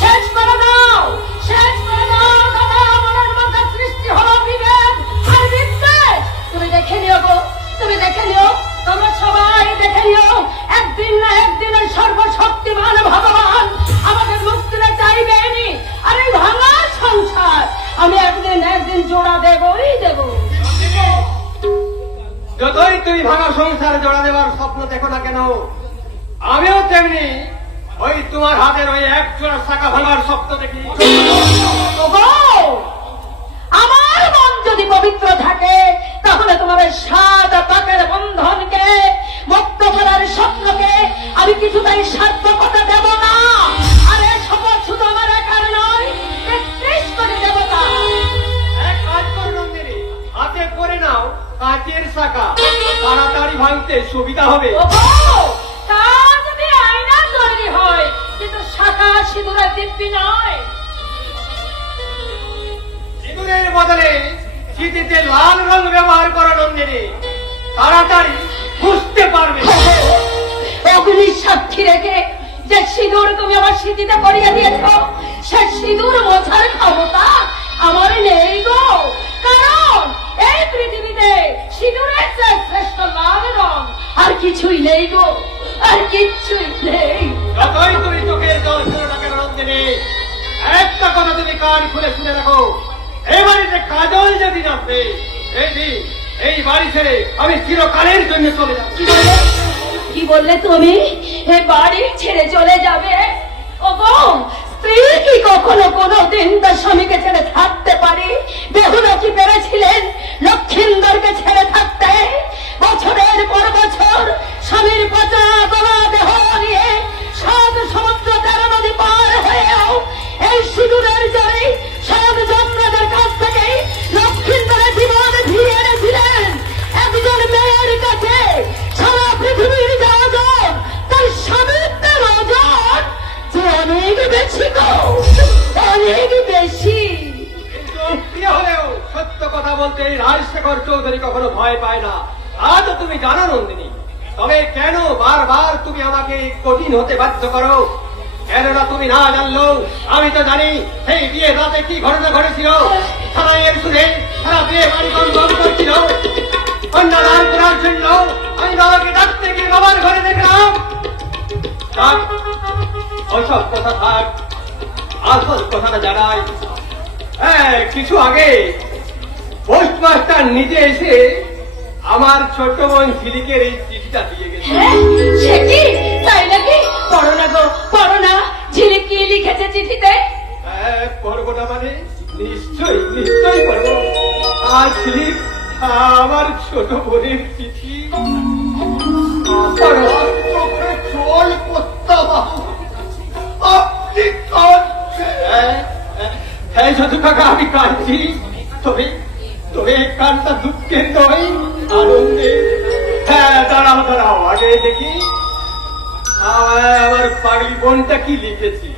শেষ করে দাও, শেষ করে দাও। দাদা, মনের মধ্যে সৃষ্টি হলো বিভেদ আর বিদ্বেষ। তুমি দেখে নিও গো, তুমি দেখে নিও, তোমরা সবাই দেখে নিও, একদিন না একদিন ওই সর্বশক্তিমান ভগবান আমাদের মুক্তিটা চাইবেনি। আর এই ভাঙা সংসার আমি একদিন না একদিন জোড়া দেবই দেব। যতই তুমি ভাঙা সংসার জোড়া দেওয়ার স্বপ্ন দেখো না কেন, আমিও তেমনি ওই তোমার হাতের ওই এক জোড়া চাকা ভাঙার স্বপ্ন দেখি। ওগো, আমার মন যদি পবিত্র থাকে তাহলে তোমার ওই সাত পাকের বন্ধনকে, মুক্ত করার স্বপ্নকে আমি কিছুটাই সার্থকতা দেব না। আর এই শপথ শুধু আমার একার নয়, ৩৩ কোটি দেবতা। এক কাজ করো নন্দিনী, হাতে করে নাও কাঁচের চাকা, তাড়াতাড়ি ভাঙতে সুবিধা হবে। ওগো, তা যদি আয়না তৈরি হয়, কিন্তু শাখা সিঁদুরের দিব্যি নয়। সিঁদুরের বদলে চিঠিতে লাল রং ব্যবহার করো নন্দিনী, তাড়াতাড়ি বুঝতে পারবে। অগ্নির সাক্ষী রেখে যে সিঁদুর তুমি আমার স্মৃতিতে পরিয়ে দিয়েছ, সে সিঁদুর মোছার ক্ষমতা আমার নেই গো। কারণ এই পৃথিবীতে সিঁদুরের চেয়ে শ্রেষ্ঠ লাল রং আর কিছুই নেই গো, আর কিছুই নেই। যতই তুমি চোখের জল ফেলো না কেন নন্দিনী, একটা কথা তুমি কান খুলে শুনে রাখো, এই বাড়িতে কাজল যদি আসবে, এই দিন এই বাড়ি ছেড়ে আমি চিরকালের জন্য চলে যাচ্ছি। কি বললে তুমি? এ বাড়ি ছেড়ে চলে যাবে? ওগো, স্ত্রী কি কখনো কোনোদিন তার স্বামীকে ছেড়ে থাকতে পারে? বেহুলা কি পেরেছিলেন লক্ষিন্দরকে ছেড়ে থাকতে? বছরের পর বছর স্বামীর পচা গলা দেহ নিয়ে ৭ সমুদ্র ১৩ নদী পার হয়েও এই সিঁদুরের জোরে ৭ জন্মদের কাছ থেকে লক্ষিন্দরের জীবন ফিরিয়ে এনেছিলেন একজন মেয়ের কাছে। সারা পৃথিবীর যাজন তার স্বামীত্বের ওজন যে অনেক বেশি গো, অনেক বেশি। কিন্তু প্রিয় হলেও সত্য কথা বলতে এই রাজশেখর চৌধুরী কখনো ভয় পায় না, তা তো তুমি জানো নন্দিনী। তবে কেন বারবার তুমি আমাকে কঠিন হতে বাধ্য করো? কেননা তুমি না জানলো আমি তো জানি সেই বিয়ে রাতে কি ঘটনা ঘটেছিল। থানায়ের সুরে সারা বিয়ে বাড়ি বন্ধ করছিল, কন্যাদান করার জন্য আমি বাবাকে ডাকতে গিয়ে বাবার ঘরে দেখলাম। থাক, ওসব কথা থাক, আসল কথাটা জানাই। হ্যাঁ, কিছু আগে পোস্টমাস্টার নিজে এসে আমার ছোট বোন ঝিলিকের এই চিঠিটা দিয়ে গেছে। সে কি, তাই নাকি? পড়ো না গো, পড়ো না। ঝিলিক কি লিখেছে চিঠিতে? হ্যাঁ, পড়বো না মানে? নিশ্চয়ই নিশ্চয়ই পড়বো। আর ঝিলিক, আমার ছোট বোনের চিঠি। আমার চোখে জল প্রত্যাবাহ, আপনি কাঁদছেন? হ্যাঁ যদু কাকা, আমি কাঁদছি। তবে তবে এই কানটা দুঃখের নয়, আনন্দের। হ্যাঁ, দাঁড়াও দাঁড়াও, আগে দেখি আমার পাগলি বোনটা কি লিখেছি।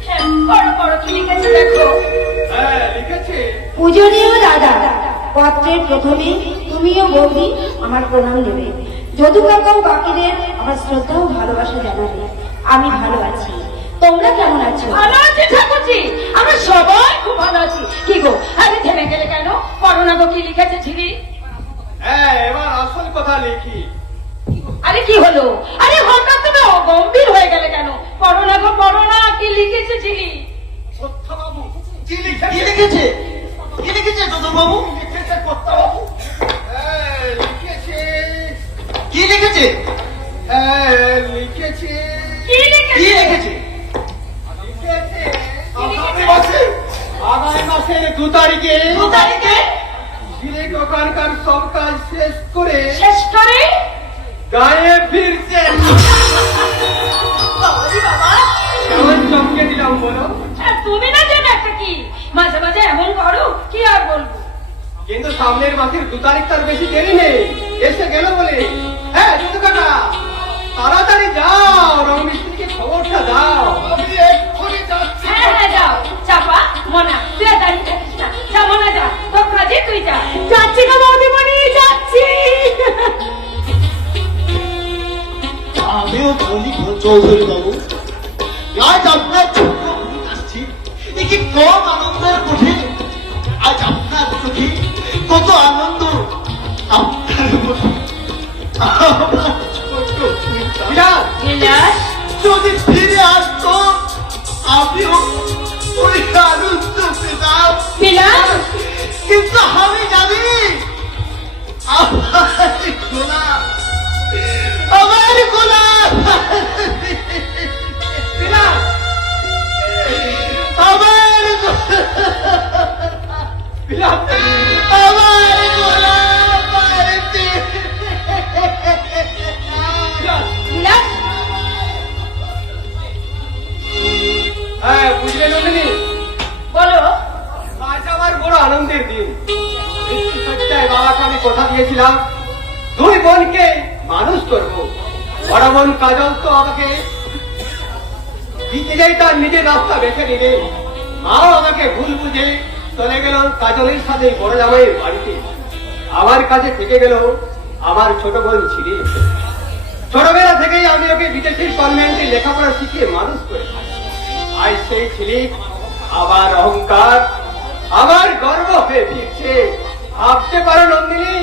পড়ো পড়ো, কি লিখেছে দেখো। হ্যাঁ, লিখেছে, পূজনীয় দাদা, পত্রের প্রথমে তুমিও বৌদি আমার প্রণাম দেবে। যদু কাকা ও বাকিদের আমার শ্রদ্ধা ও ভালোবাসা জানাবে। আমি ভালো আছি, তোমরা কেমন আছো? ভালো আছি ঠাকুরজি, আমরা সবাই খুব ভালো আছি। কি গো, আরে থেমে গেলে কেন? পড়ো না গো, কি লিখেছে ঝিলিক। হ্যাঁ, এবার আসল কথা লিখি। আরে কি হলো? আরে হঠাৎ তুমি গম্ভীর হয়ে গেলে কেন? পড়ো না গো, পড়ো না, কি লিখেছে ঝিলিক। সত্যবাবু কি লিখেছে? কি লিখেছে? বাবু লিখেছে কর্তা বাবু লিখেছে কি লিখেছে? লিখেছে কি কি লিখেছে? লিখেছে? আগামী মাসের 2 তারিখে 2 তারিখে ঝিলিক ওখানকার সব কাজ শেষ করে শেষ করে গায়ে ফিরছেন। বাবারে বাবা, কেমন চমকে দিলাম বলো? আর তুমি না জানো একটা কি মাঝে মাঝে এমন করো কি আর বলবো। কিন্তু সামনের মাসের 2 তারিখ তার বেশি দেরি নেই, এসে গেল বলে। হ্যাঁ দুটো কাকা, তাড়াতাড়ি যাও, রং মিস্ত্রিকে খবরটা দাও। আমি এক্ষুনি যাচ্ছি। হ্যাঁ হ্যাঁ যাও। চাপা মনা, তুই আর দাঁড়িয়ে থাকিস না, যা মনা যা, তোর কাজে তুই যা। যাচ্ছি গো বৌদিমণি, যাচ্ছি। আমিও বলি চৌধুরী বাবু, আজ আপনার ছোট বোন আসছি, এ কি কম আনন্দের বটে। আজ আপনার চোখে কত আনন্দ, আপনার মতো আমার ছোট বোনটা বিরাট, বিলাস, যদি ফিরে আসতো, আমিও ওই আনন্দ পেতাম। বিলাস, কিন্তু আমি জানি আমার গোলাপ, আমার গোলাপ, বিরাট, আমার বিরাট, আমার গোলাপ বাড়িতে। বিরাট। বিলাস, হ্যাঁ বুঝলে নন্দিনী, বলো। আজ আমার বড় আনন্দের দিন। মৃত্যু সজ্জায় বাবাকে আমি কথা দিয়েছিলাম 2 বোনকে মানুষ করবো। বড় বোন কাজল তো আমাকে নিজেই তার নিজের রাস্তা বেছে নিলে, মাও আমাকে ভুল বুঝে চলে গেল কাজলের সাথে বড় জামাইয়ের বাড়িতে। আমার কাছে থেকে গেল আমার ছোট বোন ছিলি। ছোটবেলা থেকেই আমি ওকে বিদেশের কনভেন্টে লেখাপড়া শিখিয়ে মানুষ করেছি। আজ সেই ছিলি আবার অহংকার, আমার গর্ব হয়ে ফিরছে। ভাবতে পারো নন্দিনী,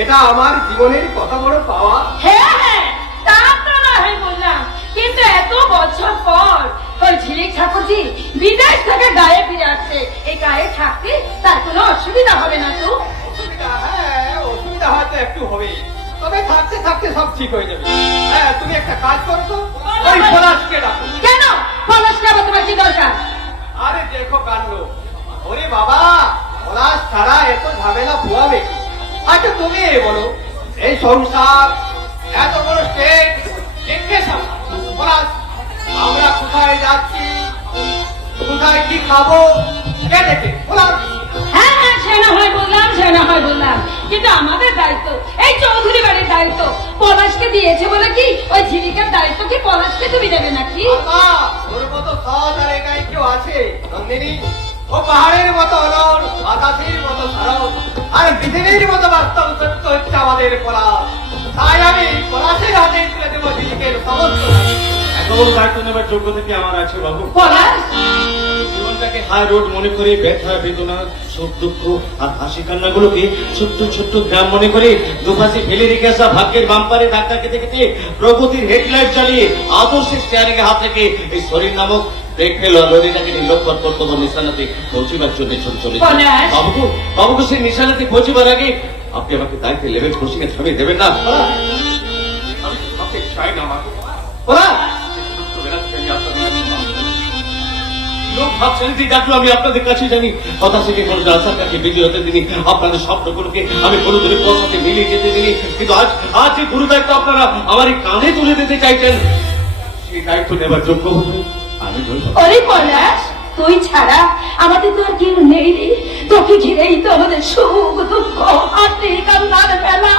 এটা আমার জীবনের কত বড় পাওয়া। হ্যাঁ হ্যাঁ, তা তো না হয় বললাম, কিন্তু এত বছর পর ওই ঝিলিক ঠাকুরজি বিদেশ থেকে গায়ে ফিরে আসছে। এই গায়ে থাকতে তার কোনো অসুবিধা হবে না তো? অসুবিধা, হ্যাঁ অসুবিধা হয়তো একটু হবে, তবে থাকতে থাকতে সব ঠিক হয়ে যাবে। হ্যাঁ তুমি একটা কাজ করো তো, ওই পলাশকে ডাকো। কেন পলাশকে আবার তোমার কি দরকার? আরে দেখো কাণ্ড, ওরে বাবা, পলাশ ছাড়া এত ঝামেলা পোয়াবে কি? আচ্ছা তুমি বলো, এই সংসার এত বড় স্টেট কে সামলায়? পলাশ, আমরা কোথায় যাচ্ছি, কোথায় কি খাবো, কে দেখে? পলাশ। হ্যাঁ হ্যাঁ, সে না হয় বললাম, সে না হয় বললাম, কিন্তু আমাদের দায়িত্ব, এই চৌধুরী বাড়ির দায়িত্ব পলাশকে দিয়েছে বলে কি ওই ঝিলিকের দায়িত্ব কি পলাশকে তুমি দেবে নাকি? আল্লাহ, ওর মতো সৎ আর একাই কেউ আছে নন্দিনী? ও পাহাড়ের মতো অলর, বাতাসের মতো সরল, আর পৃথিবীর মতো বাস্তব সত্য হচ্ছে আমাদের পলাশ। তাই আমি পলাশের হাতে তুলে দেবো ঝিলিকের সমস্ত দায়িত্ব। এত দায়িত্ব নেবার যোগ্যতা কি আমার আছে বাবু? পলাশ, জীবনটাকে হাই রোড মনে করে ব্যথা বেদনা সুখ দুঃখ আর হাসি কান্নাগুলোকে ছোট্ট ছোট্ট গ্রাম মনে করে দুপাশে ফেলে রেখে আসা ভাগ্যের বাম্পারে ধাক্কা খেতে খেতে প্রগতির হেডলাইট চালিয়ে আদর্শের স্টিয়ারিং এ হাত রেখে এই শরীর নামক ব্রেক ফেল লরিটাকে নিরক্ষর কর্তব্য নিশানাতে পৌঁছিবার জন্য ছুটে চলেছে। পলাশ। বাবুকে সেই নিশানাতে পৌঁছিবার আগে আপনি আমাকে দায়িত্বে লেভেল ক্রসিং এ থামিয়ে দেবেন না? আমি ভাবতে চাই না বাবু। পলাশ, ছোট্টবেলা থেকে আমি আপনাদের কাছে লোক ভাবছেন যে যাকে আমি আপনাদের কাছে জানি, কথা থেকে কোনো রাস্তার কাছে বিজয় হতে দিনি, আপনাদের স্বপ্নগুলোকে আমি কোনোদিনই পথে মিলিয়ে যেতে দিনি। কিন্তু আজ যে গুরু দায়িত্ব আপনারা আমার এই কাঁধে তুলে দিতে চাইছেন, সেই দায়িত্ব নেবার যোগ্য হতে আমি নই। ওরে পলাশ, তুই ছাড়া আমাদের তো আর কেউ নেই রে। তোকে ঘিরেই তো আমাদের সুখ দুঃখ হাসি কান্নার মেলা,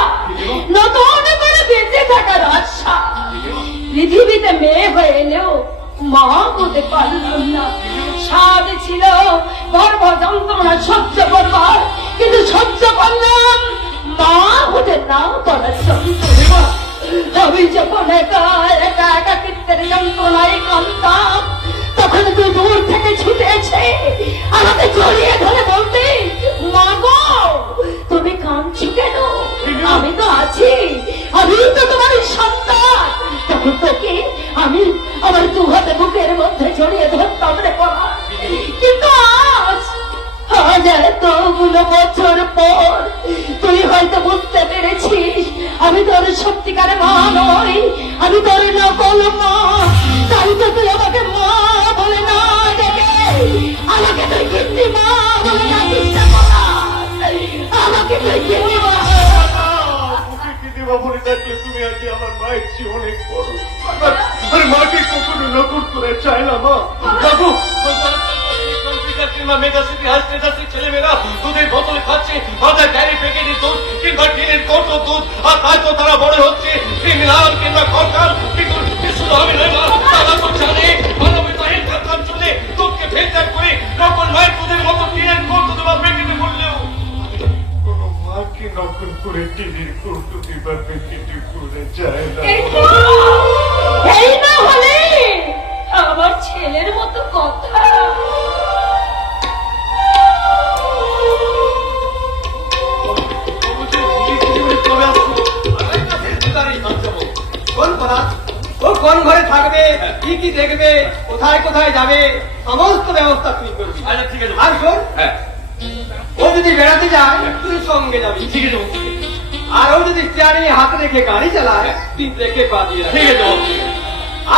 নতুন করে বেঁচে থাকার আশা। পৃথিবীতে মেয়ে হয়ে এলেও মা হতে পারলাম না। স্বাদ ছিল গর্ভ যন্ত্রণা সহ্য করবার, কিন্তু সহ্য করলাম মা হতে না করার যন্ত্রণা। আমি যখন একা একা একাকিত্বের যন্ত্রণায় কাঁদতাম, তখন তুই দূর থেকে ছুটে এসে আমাকে জড়িয়ে ধরে বলতে, মা গো তুমি কাঁদছো কেন? আমি তো আছি, আমি তো তোমার সন্তান। তখন তোকে আমি আমার 2 হাতে বুকের মধ্যে জড়িয়ে ধরতাম রে পড়া। কিন্তু আজ আজ এতগুলো বছর পর তুই হয়তো বুঝতে পেরেছিস আমি তোর সত্যিকারে মা নই, আমি তোর নকল মা। তাই তো তুই আমাকে মা বলে না ডেকে আমাকে তুই কিন্তু মা বলে ডাকিস না পলাশ। আমাকে তুই কিন্তু মা। বলে থাকলে তুমি আজকে আমার মায়ের চেয়ে অনেক বড়। আর মাকে কখনো নকল করে চায় না মা। বাবু কিংবা মেগা সিটি হাসপাতাল ছেলেমেয়েরা দুধের বোতল খাচ্ছে, মাথায় ক্যারি প্যাকেটের দুধ কিংবা টিনের কৌটো দুধ, আর তাই তো তারা বড় হচ্ছে ক্রিমিনাল কিংবা কর্কার। কিন্তু শুধু আমি নয় মা, তারা তো জানে মানবিক হেলথ কাম চলে দুধকে ফিল্টার করে নকল মায়ের দুধের মতো টিনের কৌটো দেওয়া প্যাকেটে বললেও কোনো মাকে নকল করে টিনের কৌটো দিবার প্যাকেটে করে যায় না। এই না হলে আমার ছেলের মতো কথা। কোন পলাশ, ও কোন ঘরে থাকবে, কি কি দেখবে, কোথায় কোথায় যাবে, সমস্ত ব্যবস্থা তুই করবি। আচ্ছা ঠিক আছে, আর শোন, হ্যাঁ ও যদি বেড়াতে যায় তুই সঙ্গে যাবি। ঠিক আছে বাবু, আর ও যদি স্টিয়ারিং হাতে রেখে গাড়ি চালায় তুই ব্রেকে পা দিয়ে রাখবি। ঠিক আছে বাবু, ঠিক আছে।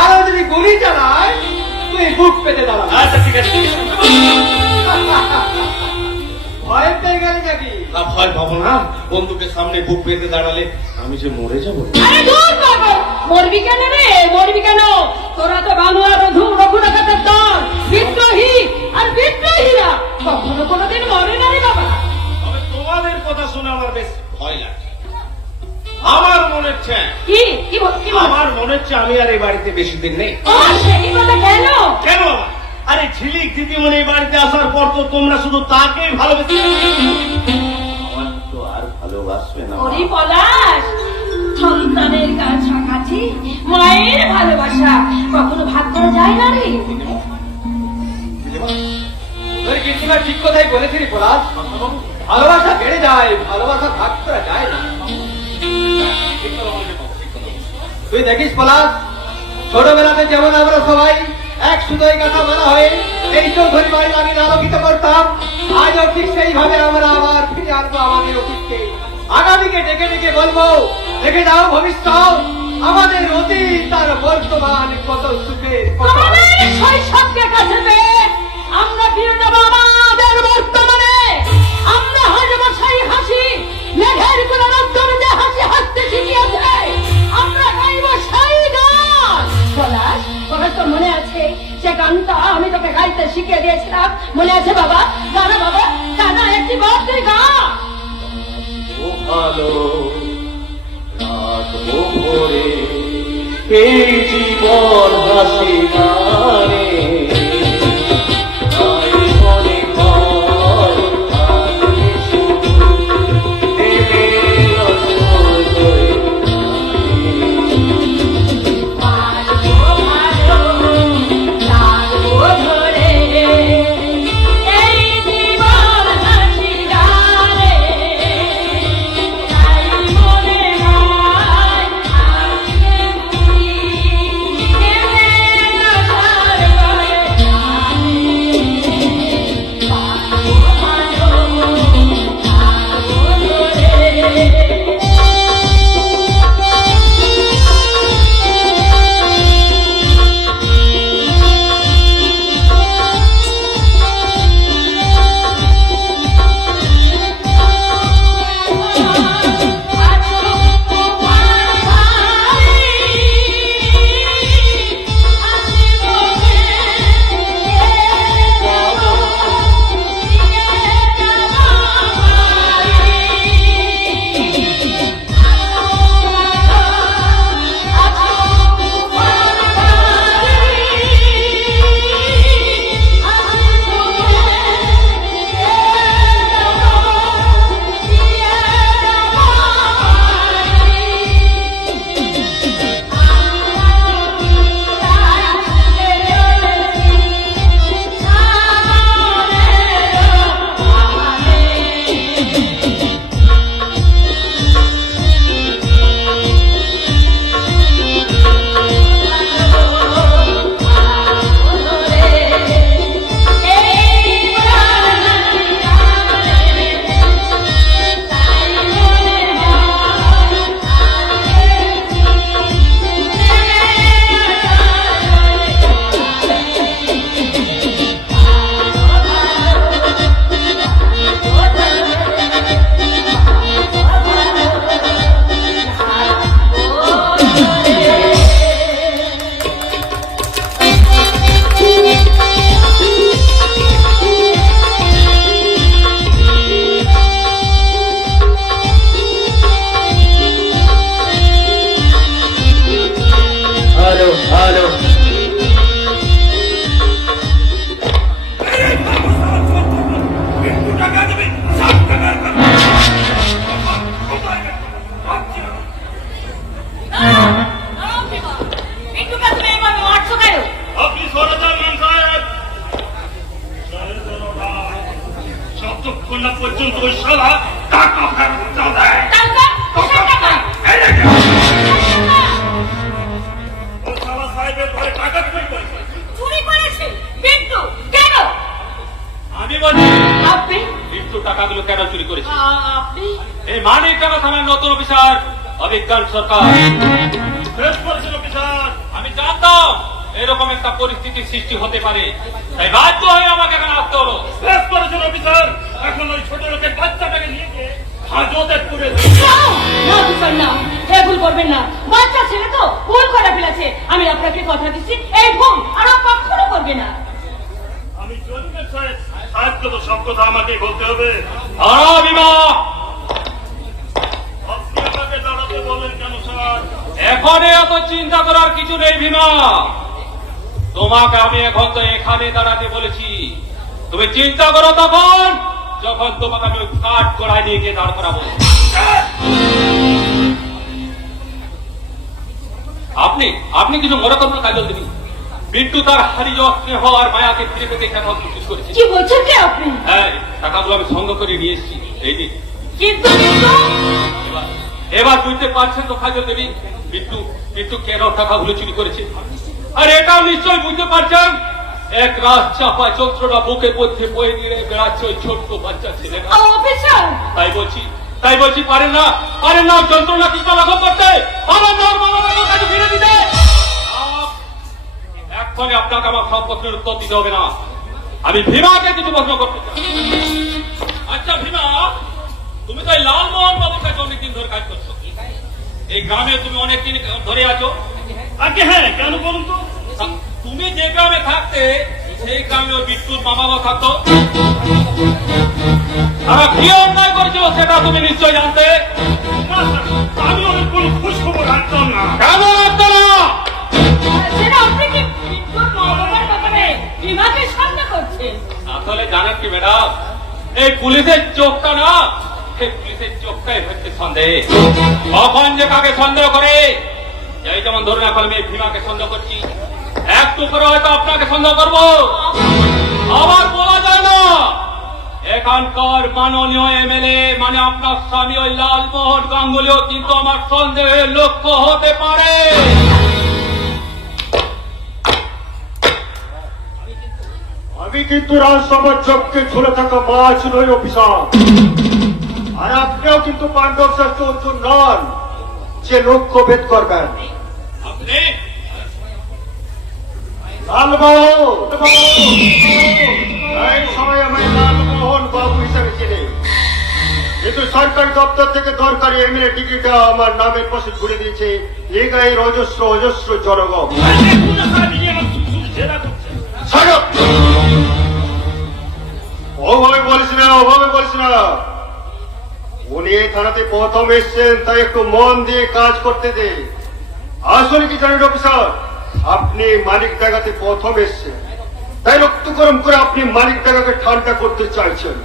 আর ও যদি গুলি চালায় তুই বুক পেতে দাঁড়াবি। আচ্ছা ঠিক আছে, ঠিক আছে। ভয় পেয়ে গেলে নাকি? না ভয় পাবো না, বন্ধুকে সামনে বুক পেতে দাঁড়ালে আমি যে মরে যাবো। আরে দূর বাবা, মরবি কেন রে, মরবি কেন? তোরা তো বাংলা রঘু রঘুনাথের দল, বিদ্রোহী আর বিদ্রোহীরা কখনো কোনোদিন মরে না রে বাবা। তবে তোমাদের কথা শুনে আমার বেশ ভয় লাগছে। আমার মনে হচ্ছে কি কি বল কি বল? আমার মনে হচ্ছে আমি আর এই বাড়িতে বেশি দিন নেই। ও সেই কথা কেন? কেন বাবা? আরে ঝিলিক দিদিমণি এই বাড়িতে আসার পর তো তোমরা শুধু তাকেই ভালোবেসে, আমার তো আর ভালোবাসবে না। ওরে পলাশ, সন্তানের কাছাকাছি মায়ের ভালোবাসা কখনো ভাগ করা যায় না রে। তোর গীতিমা ঠিক কথাই বলেছিলি পলাশ, ভালোবাসা বেড়ে যায়, ভালোবাসা ভাগ করা যায় না। তুই দেখিস পলাশ, ছোটবেলাতে যেমন আমরা সবাই এক সুতোয় গাঁথা মারা হয়ে এই চৌধুরী বাড়ি আমি আলোকিত করতাম, আজও ঠিক সেইভাবে আমরা আবার ফিরে আনবো আমাদের অতীতকে। আগামীকে ডেকে ডেকে বলবো, দেখে যাও ভবিষ্যৎ, আমাদের অতীত আর বর্তমান কত সুখে আমাদের শৈশবকে কাছে পেয়ে আমরা ফিরে যাবো আমাদের বর্তমানে। আমরা হাসবো সেই হাসি, মেঘের কোন রোদ্দুর যে হাসি হাসতে শিখিয়েছে। আমরা গাইবো সেই গান। পলাশ, পলাশ তোর মনে আছে সে গানটা আমি তোকে গাইতে শিখিয়ে দিয়েছিলাম? মনে আছে বাবা? গানা বাবা, গানা একটি বার তুই গা। ও ভালো রাখবো ভরে এই জীবন হাসি মানে, তাই মনে হয় থাকবে শুধু প্রেমের অসর ধরে। মনে গেল। বিট্টুকে তুমি এইভাবে মারছো কেন? আপনি সরে যান মান সাহেব। যতক্ষণ না পর্যন্ত ওই শালা টাকা ফেরত না দেয়। টাকা? কিসের টাকা? ওই শালা সাহেবের ঘরে টাকা চুরি করেছে। চুরি করেছে? বিট্টু কেন? আমি বলছি আপনি? বিট্টু টাকাগুলো কেন চুরি করেছে? আপনি? এই মানিক টাকা থানার নতুন অফিসার অভিজ্ঞান সরকার। বেশ করেছিল অফিসার। আমি জানতাম এরকম একটা পরিস্থিতির সৃষ্টি হতে পারে, তাই বাধ্য হয়ে আমাকে এখানে আসতে হলো। বেশ করেছিল অফিসার। এখন ওই ছোট লোকের বাচ্চাটাকে নিয়ে গিয়ে হাজতে পুরে দিন। না অফিসার না, এ ভুল করবেন না। বাচ্চা ছেলে তো ভুল করে ফেলেছে। আমি আপনাকে কথা দিচ্ছি এই ভুল আর কখনো করবে না। আমি জন্মের সাহেব, সাহেবকে তো সব কথা আমাকেই বলতে হবে। ধরো বিমা, আপনি আমাকে দাঁড়াতে বলেন কেন স্যার? এখন এত চিন্তা করার কিছু নেই ভীমা। তোমাকে আমি এখন তো এখানে দাঁড়াতে বলেছি। তুমি চিন্তা করো তখন যখন তোমাকে আমি কাঠ কড়াই নিয়ে গিয়ে দাঁড় করাবো। আপনি আপনি কিছু মনে করবেন কাজল দেবী। বিট্টু তার হারিয়ে যাওয়া স্নেহ আর মায়াকে ফিরে পেতে কেন কোশিশ করেছে। কি বলছেন কি আপনি? হ্যাঁ, টাকাগুলো আমি সঙ্গ করে নিয়ে এসেছি। এই দিন কিন্তু এবার বুঝতে পারছেন তো কাজল দেবী, বিট্টু বিট্টু কেন টাকাগুলো চুরি করেছে। আর এটাও নিশ্চয় বুঝতে পারছেন এক রাত চাপা যন্ত্রণা বুকের মধ্যে বয়ে নিয়ে বেড়াচ্ছে ওই ছোট্ট বাচ্চা ছেলেরা। অফিসার তাই বলছি পারেন না যন্ত্রণা কি লাঘব করতে, পারেন না ওর মা বাবার কাছে ফিরে দিতে। এক্ষণে আপনাকে আমার সব প্রশ্নের উত্তর দিতে হবে না। আমি ভীমাকে কিছু প্রশ্ন করতে চাই। আচ্ছা ভীমা, তুমি তো এই লালমোহন বাবুর কাছে অনেকদিন ধরে কাজ করছো। এই গ্রামে তুমি অনেকদিন ধরে আছো। আগে হ্যাঁ, কেন বলুন তো? তুমি যে গ্রামে থাকতে সেই গ্রামে ওই বিট্টুর মা বাবা থাকতো। তারা কি অন্যায় করেছিল সেটা তুমি নিশ্চয় জানতে। না স্যার, আমি ওদের কোনো খোঁজ খবর রাখতাম না। কেন রাখতো না? সেটা আপনি কি বিট্টুর মা বাবার ব্যাপারে বিমাকে সন্দেহ করছেন? আসলে জানেন কি ম্যাডাম, এই পুলিশের চোখটা না, এই পুলিশের চোখটাই হচ্ছে সন্দেহ। কখন যে কাকে সন্দেহ করে, এই যেমন ধরুন এখন আমি এই ভীমাকে সন্দেহ করছি, একটু করে হয়তো আপনাকে সন্দেহ করবো। আবার বলা যায় না এখানকার মাননীয় এমএলএ মানে আপনার স্বামী ওই লালমোহন গাঙ্গুলিও কিন্তু আমার সন্দেহের লক্ষ্য হতে পারে। আমি কিন্তু রাজসভার চোখকে ঝুলে থাকা মাছ নই অফিসার। আর আপনিও কিন্তু পাণ্ডব শ্রেষ্ঠ অর্জুন নন যে লক্ষ্য ভেদ করবেন। আপনি লালমোহন এই সময় আমি লালমোহন বাবু হিসাবে চিনি, কিন্তু সরকারি দপ্তর থেকে দরকারি এমএলএ টিকিটটা আমার নামের পাশে ঘুরে দিয়েছে এই গায়ের অজস্র জনগণ। দেখুন না স্যার, নিজে আমার শুধু জেরা করছেন। ওভাবে বলিস না। উনি এই থানাতে প্রথম এসছেন, তাই একটু মন দিয়ে কাজ করতে দে। আসলে কি জানেন অফিসার, আপনি মানিক ডাকাতে প্রথম এসছেন, তাই রক্ত গরম করে আপনি মানিক ডাকাকে ঠান্ডা করতে চাইছেন।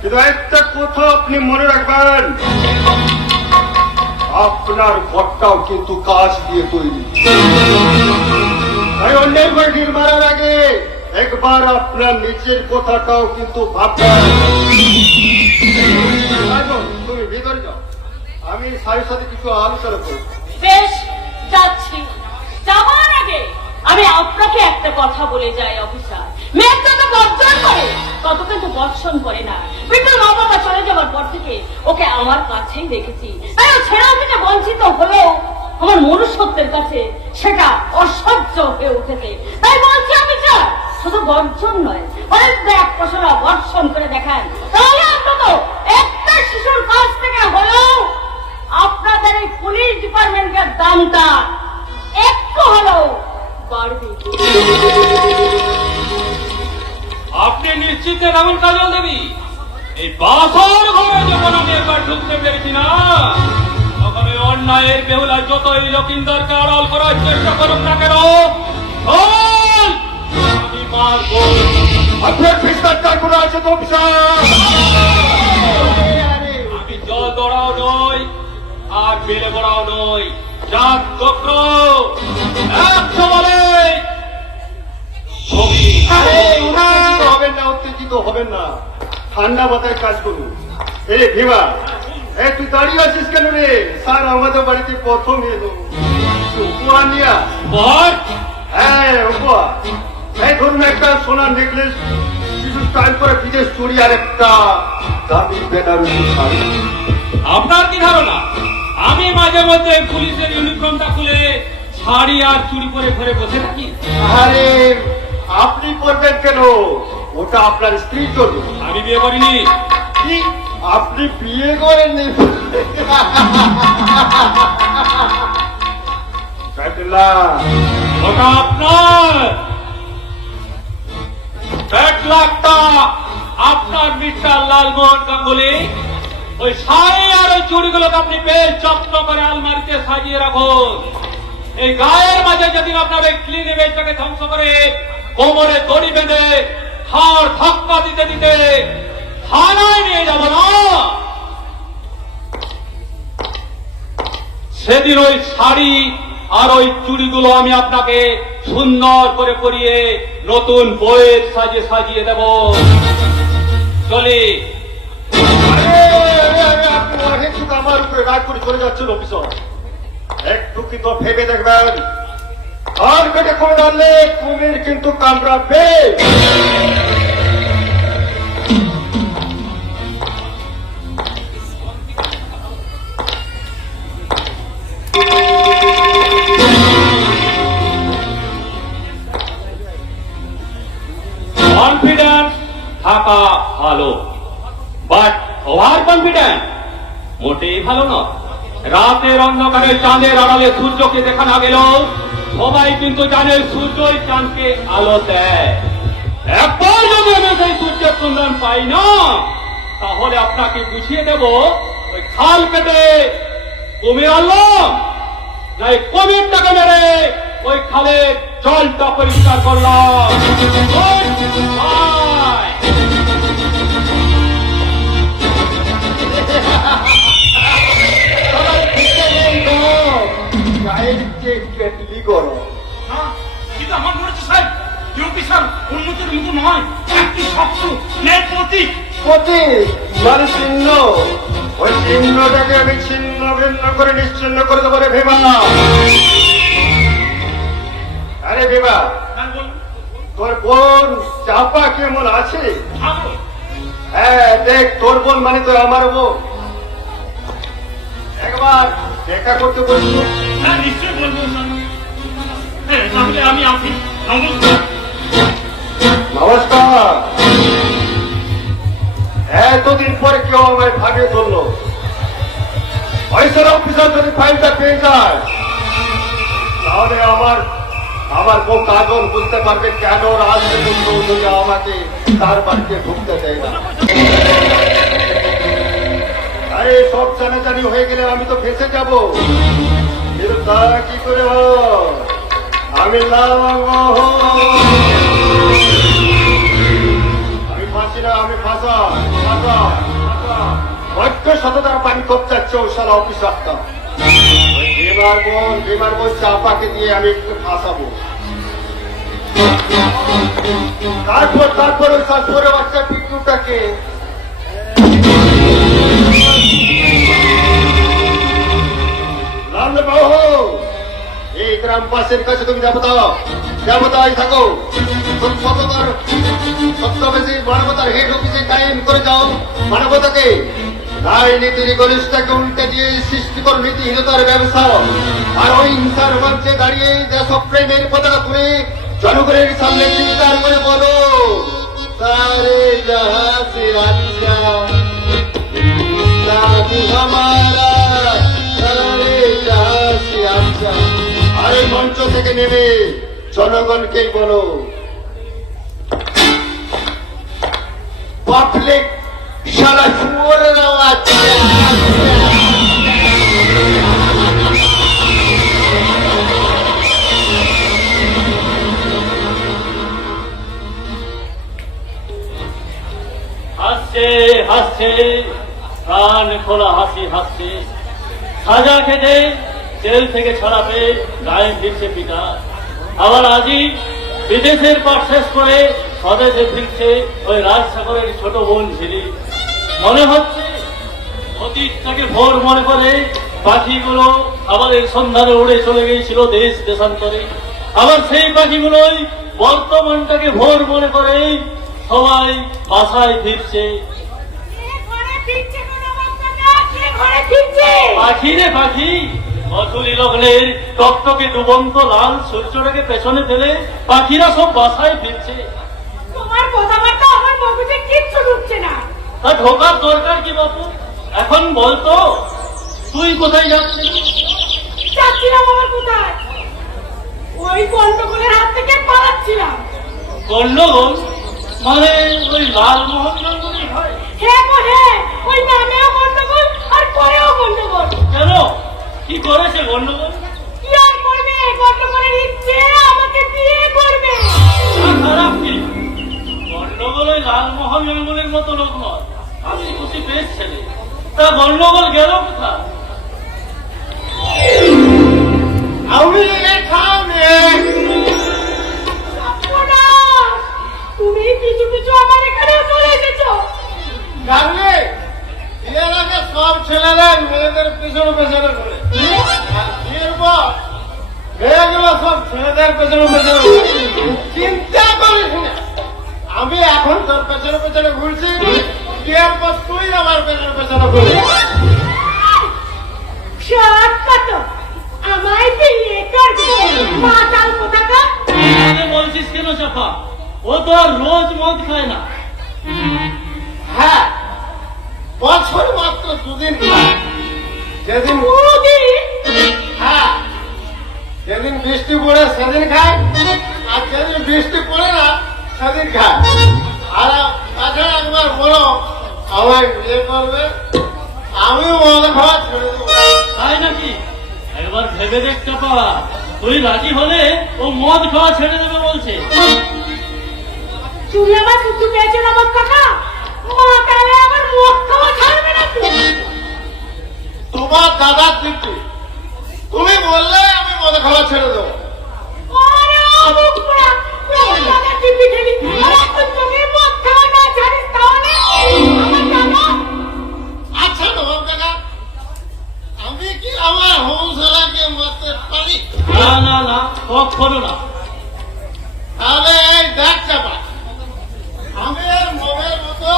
কিন্তু একটা কথা আপনি মনে রাখবেন, আপনার ঘরটাও কিন্তু কাজ দিয়ে তৈরি। তাই অন্যের ঘরে ঢিল মারার আগে একবার আপনার নিজের কথাটাও কিন্তু ভাববেন। তুমি ভিতরে যাও, আমি স্যারের সাথে কিছু আলোচনা করব। বেশ, যাচ্ছি। যাওয়ার আগে আমি আপনাকে একটা কথা বলে যাই অফিসার, মেয়ে যত বর্জন করে তত কিন্তু বর্ষণ করে না। বিট্টুর মা বাবা চলে যাওয়ার পর থেকে ওকে আমার কাছেই রেখেছি, তাই ও ছেড়া থেকে বঞ্চিত হলেও আমার মনুষ্যত্বের কাছে সেটা অসহ্য হয়ে উঠেছে। তাই বলছি অফিসার, শুধু বর্জন নয়, বরং এক পশলা বর্ষণ করে দেখান, তাহলে অন্তত একটা শিশুর কাছ থেকে হলেও আপনাদের এই পুলিশ ডিপার্টমেন্টের দামটা একটু হলেও বাড়বে। আপনি নিশ্চিত এমন কাজল দেবী? এই বাসর ঘরে যখন আমি একবার ঢুকতে পেরেছি না, তবে অন্যায়ের বেহুলা যতই লকিন্দরকে আড়াল করার চেষ্টা করুক না কেন, চল, আমি মারবো। আপনার ফিসকার কার কোনো আছে তো অফিসার? আমি জল দড়াও নই আর বেলে বড়াও নই, জাত চক্র একশো বলে। আরে, উত্তেজিত হবেন না, উত্তেজিত হবেন না, ঠান্ডা মাথায় কাজ করুন। এ ভীমা, তুই দাঁড়িয়ে আছিস কেন রে? স্যার আমাদের বাড়িতে প্রথম এলো, উপহার নিয়ে আস। বল, হ্যাঁ উপহার। এই ধরুন একটা সোনার নেকলেস, কিছু স্টাইল করে বিদেশ চুড়ি আর একটা দামি বেনারসি শাড়ি। আপনার কি ধারণা আমি মাঝে মধ্যে পুলিশের ইউনিফর্মটা খুলে শাড়ি আর চুরি পরে ঘরে বসে থাকি? আরে আপনি করবেন কেন? ওটা আপনার স্ত্রীর জন্য। আমি বিয়ে করিনি। কি? আপনি বিয়ে করেননি? সাইদুল্লাহ, ওটা আপনার এক লাখটা আপনার মিস্টার লালমোহন গাঙ্গুলি। ওই শাড়ি আর ওই চুড়িগুলোকে আপনি বেশ যত্ন করে আলমারিতে সাজিয়ে রাখুন। এই গায়ের মাঝে যেদিন আপনার ওই ক্লিন ইমেজটাকে ধ্বংস করে কোমরে দড়ি বেঁধে হাড় ধাক্কা দিতে দিতে থানায় নিয়ে যাব না, সেদিন ওই শাড়ি আর ওই চুড়িগুলো আমি আপনাকে সুন্দর করে পরিয়ে নতুন বইয়ের সাজিয়ে সাজিয়ে দেব। চলি। আপনি অহেতুক আমার উপরে রাগ করে চলে যাচ্ছেন অফিসার। একটু কিন্তু ভেবে দেখবেন, আর কেটে কমে ডাললে কুমির কিন্তু কামড়াবে। কনফিডেন্স থাকা ভালো, বাট ওভার কনফিডেন্স মোটেই ভালো নয়। রাতের অন্ধকারে চাঁদের আড়ালে সূর্যকে দেখা না গেলেও সবাই কিন্তু জানে সূর্যই চাঁদকে আলো দেয়। একবার যদি আমি সেই সূর্যের সন্ধান পাই না, তাহলে আপনাকে বুঝিয়ে দেব ওই খাল কেটে কুমির আনলাম, না এই কুমিরটাকে মেরে ওই খালের জলটা পরিষ্কার করলাম। Goodbye! গায়ের চেয়ে কেটলি গরম। কিন্তু আমার মনে হচ্ছে সাহেব অফিসার উন্নতির মতো নয়, একটি শক্ত ন্যায় প্রতীক। প্রতীক মানে চিহ্ন, ওই চিহ্নটাকে আমি ছিন্ন ভিন্ন করে নিশ্চিন্ন করে দেবো রে ভীমা। আরে ভীমা, তোর বোন চাপা কেমন আছে? হ্যাঁ দেখ, তোর বোন মানে তো আমার বোন, একবার দেখা করতে বলছো। হ্যাঁ নিশ্চয়ই বলবো স্যার। হ্যাঁ তাহলে আমি আসি, নমস্কার। নমস্কার। এতদিন পরে কেউ আমায় ভাগে ধরলো। পয়সার অফিসার যদি ফাইলটা পেয়ে যায়, তাহলে আমার বউ কাজল বুঝতে পারবে কেন রাজনীতি আমাকে তার বাড়িতে ঢুকতে দেয় না। আরে সব জানাজানি হয়ে গেলে আমি তো ফেসে যাব, কিন্তু তা কি করে হয়? আমি আমি ফাঁসি না, আমি ফাঁসা বড্ড শততার পানি খুব চাচ্ছে ও সারা অফিসারটা। বিমার বোন চাপাকে দিয়ে আমি একটু ফাঁসাবো। তারপর ওই শাশুড়ে বাচ্চা পিটুটাকে লালবাবু, এই গ্রাম পাশের কাছে তুমি দেবতাই থাকো, সত্যবেশী মানবতার হেড অফিসে কায়েম করে যাও মানবতাকে। রাজনীতির গরিষ্ঠটাকে উল্টে দিয়ে সৃষ্টি করো নীতিহীনতার ব্যবসা, আর ওই হিংসার মঞ্চে দাঁড়িয়ে দেশপ্রেমের পতাকা তুলে জনগণের সামনে চিৎকার করে বলো, সারে জাহাঁ সে আচ্ছা হামারা, সারে জাহাঁ সে আচ্ছা। আর এই মঞ্চ থেকে নেমে জনগণকেই বলো, পাবলিক সারা শুয়োরেরাও আচ্ছা। হাসছে, প্রাণ খোলা হাসি হাসছে। সাজা খেটে জেল থেকে ছাড়া পেয়ে গায়ে ফিরছে পিতা। আবার আজই বিদেশের পাঠ শেষ করে স্বদেশে ফিরছে ওই রাজসাগরের ছোট বোন ঝিলি। মনে হচ্ছে অতীতটাকে ভোর মনে করে পাখিগুলো খাবারের সন্ধানে উড়ে চলে গিয়েছিল দেশ দেশান্তরে। আবার সেই পাখিগুলোই বর্তমানটাকে ভোর মনে করে সবাই বাসায় ফিরছে। কে ঘরে ফিরছে গো নবাব কাকা? কে ঘরে ফিরছে? পাখি রে পাখি, মধুলি লগ্নের টকটকে ডুবন্ত লাল সূর্যটাকে পেছনে ফেলে পাখিরা সব বাসায় ফিরছে। তোমার কথাবার্তা আমার মগজে কিচ্ছু ঢুকছে না। তা ঢোকার দরকার কি বাপু? এখন বলতো তুই কোথায় যাচ্ছিস? যাচ্ছিলাম আমার কোথায়? ওই গন্ডগোলের হাত থেকে পালাচ্ছিলাম। গন্ডগোল মানে ওই লালমোহন গাঙ্গুলি হয়? হ্যাঁ গো হ্যাঁ, ওই নামেও গন্ডগোল আর পরেও গন্ডগোল। কেন, কি করেছে গন্ডগোল? কি আর করবে? গন্ডগোলের ইচ্ছে আমাকে বিয়ে করবে। তা খারাপ কি? গন্ডগোল ওই লালমোহন গাঙ্গুলির মতো লোক নয়, হাসি খুশি বেশ ছেলে। তা গন্ডগোল গেল কোথায়? আমি এখানে সর্বনাশ! তুমি পিছু পিছু আমার এখানেও চলে এসেছো। জানলে এর আগে সব ছেলেরা মেয়েদের পেছনে পেছনে ঘুরে, আর বিয়ের পর মেয়েগুলো সব ছেলেদের পেছনে পেছনে ঘুরে। চিন্তা করিস না, আমি এখন তোর পেছনে পেছনে ঘুরছি, বিয়ের পর তুই আমার পেছনে পেছনে ঘুরবি। শর্টকাট, আমায় বিয়ে করবে মাতাল কোথাকার। আরে বলছিস কেন চাপা? ও তো আর রোজ মদ খায় না। হ্যাঁ, বছর মাত্র দুদিন খায়। যেদিন হ্যাঁ, যেদিন বৃষ্টি পড়ে সেদিন খায়, আর যেদিন বৃষ্টি পড়ে না সেদিন খায়। আর তাছাড়া একবার বলো আমায় বিয়ে করবে, আমি মদ খাওয়া ছেড়ে দেবো। তাই নাকি? একবার ভেবে দেখ চাপা, তুই রাজি হলে ও মদ খাওয়া ছেড়ে দেবে বলছে। তুমি আমার শুধু পেয়েছো নবাব কাকা, মাতালে আমার মুখ খাওয়া ছাড়বে না তুমি। তোমার দাদার দিকটি তুমি বললে আমি মদ খাওয়া ছেড়ে দেবো। ওরে অমুক পোড়া, তোমার দাদা টিপি খেলি, আর এখন তুমি মুখ খাওয়া না ছাড়িস তাহলে আমার দাদা। আচ্ছা নবাব কাকা, আমি কি আমার হংসরাকে মারতে পারি? না না না, কখনো না। তাহলে এই দেখ চাপা, আমি এর মগের মতো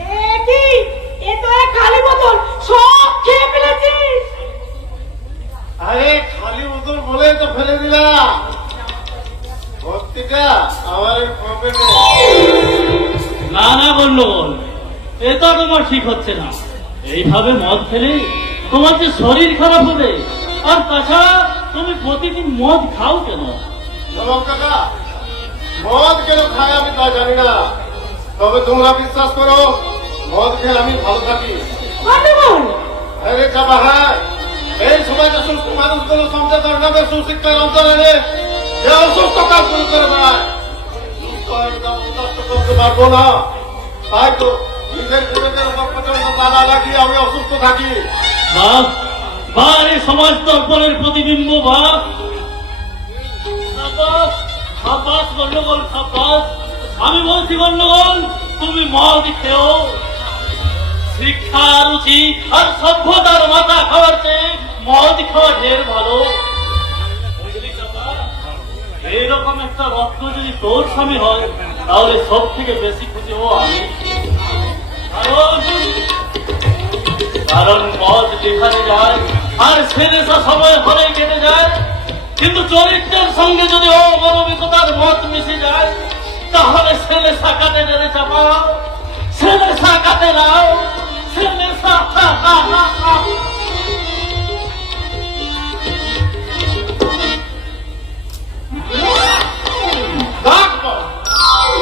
এ কি? এ তো এক খালি বোতল, সব খেয়ে ফেলেছিস। আরে খালি বোতল বলে তো ফেলে দিলাম, ভর্তিটা আমার পকেটে। না না গন্ডগোল, এটা তোমার ঠিক হচ্ছে না। এইভাবে মদ খেলে তোমার যে শরীর খারাপ হবে। আর তাছাড়া তুমি প্রতিদিন মদ খাও কেন? নবাব কাকা, মদ কেন খায় আমি তা জানি না, তবে তোমরা বিশ্বাস করো মদ খেলে আমি ভালো থাকি। গন্ডগোল, আরে চাপা, হ্যাঁ, এই সমাজে সুস্থ মানুষগুলো সচেতন নামে সুশিক্ষার অন্তরালে যে অসুস্থ কাজগুলো করে বেড়ায়, সুস্থ একদম উদাস্ত করতে পারবো না। তাই তো নিজের বিবেকের উপর পর্যন্ত তালা লাগিয়ে আমি অসুস্থ থাকি। বাপ, বারে সমাজ দর্পণের প্রতিবিম্ব বাপ। সাব্বাস, সাব্বাস গন্ডগোল, সাব্বাস। আমি বলছি গন্ডগোল, তুমি মদ খেও। শিক্ষা, রুচি আর সভ্যতার মাথা খাওয়ার চেয়ে মদ খাওয়া ঢের ভালো। বুঝলি চাপা? এইরকম একটা রত্ন যদি তোর স্বামী হয়, তাহলে সব থেকে বেশি খুশি হবো আমি। কারণ মদ যেখানে যায় আর সেরেসা সময় হলে কেটে যায়, কিন্তু চরিত্রের সঙ্গে যদি অমানবিকতার মত মিশে যায়, তাহলে সেলেসা কাটে রে চাপা, সেলেসা কাটে নাও, সেলেসা।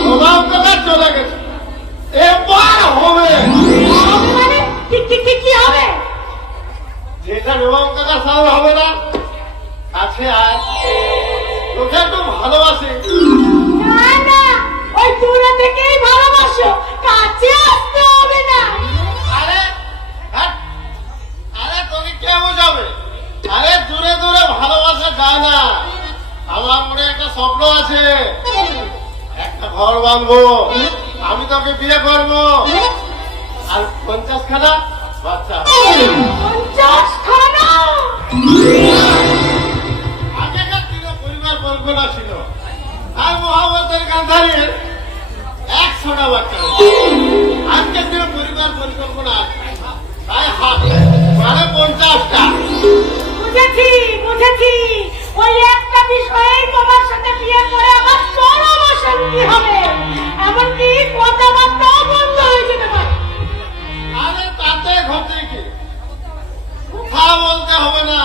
নবাব কাকা চলে গেছে, এবার হবে মানে কি হবে? যেটা নবাব কাকার সামনে হবে না, কাছে আয়, তোকে একটু ভালোবাসি। না না, ওই দূরে থেকে আসো, কাছে আসতে হবে না। আরে হ্যাট, আরে তোকে কে বোঝাবে? আরে দূরে দূরে ভালোবাসা যায় না। আমার মনে একটা স্বপ্ন আছে, একটা ঘর বাঁধবো, আমি তোকে বিয়ে করবো, আর 50 খানা বাচ্চা। 50 খানা? আগেকার দিনে পরিবার কল্পনা ছিল, আর মহাভারতের গান্ধারীর 100টা বাচ্চা হয়েছে। আজকের দিনে পরিবার পরিকল্পনা আছে, তাই হাত মানে 50টা। বুঝেছি বুঝেছি, ওই একটা বিষয়েই তোমার সাথে বিয়ে করে আমার চরম অশান্তি হবে, এমনকি কথাবার্তাও বন্ধ হয়ে যেতে পারে। আরে তাতে ঘটে কি, কথা বলতে হবে না।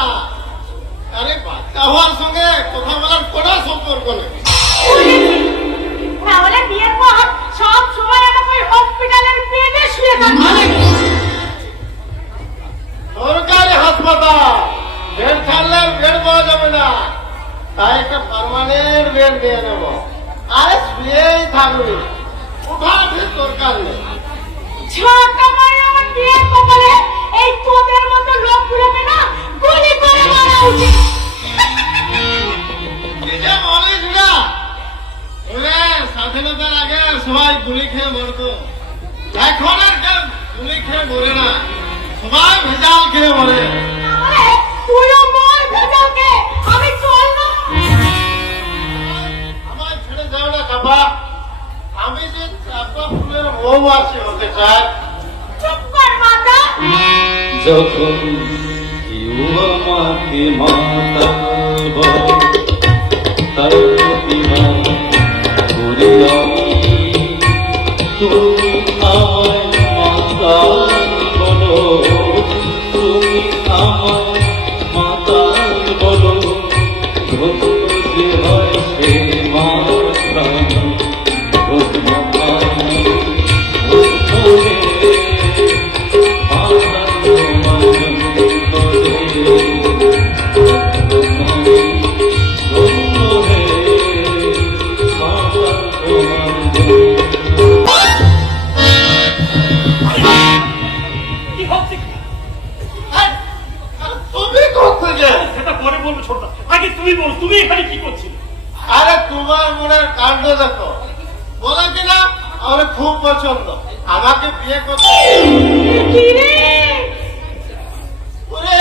আরে বাচ্চা হওয়ার সঙ্গে কথা বলার কোনো সম্পর্ক নেই। বুঝেছি, তাহলে বিয়ের পর সব সময় আমাকে ওই হসপিটালের বেডে শুয়ে থাকতে হবে। সরকারি হাসপাতাল, বেড ছাড়লে বেড পাওয়া যাবে না, তাই একটা পার্মানেন্ট বেড নিয়ে নেব। আরে শুয়েই থাকবি, উঠাউঠির দরকার নেই। ছোট মায়ের আমার বিয়ের কপালে এই তোদের মতো লোকগুলোকে না গুলি করে মারা উচিত। নিজে বলিস না, ওরে স্বাধীনতার আগে সবাই গুলি খেয়ে মরতো, এখন আর কেউ গুলি খেয়ে মরে না, সবাই ভেজাল খেয়ে মরে। তাহলে তুইও মর ভেজালকে, আমি চললাম। আমার ছেড়ে যাও না চাপা, আমি যে চাপা ফুলের বউ আছি হতে চাই। চুপ কর মাতা। যখন কেউ আমাকে মাতাল বলে, তার প্রতিবাদ করি আমি। তুমি আমায় মাতাল বলো, তুমি আমায় মাতাল বলো, ধন্য যে হয় সে মাতাল, ধন্য আমি, ধন্য হে। কি হচ্ছে কি? এই, তুমি করতে যে, সেটা পরে বলবো ছোটদা, আগে তুমি বল, তুমি এখানে কি করছিলে? আরে তোমার মনের কাণ্ড দেখো, বলে কিনা আমার খুব পছন্দ, আমাকে বিয়ে করতে। কি রে? ওরে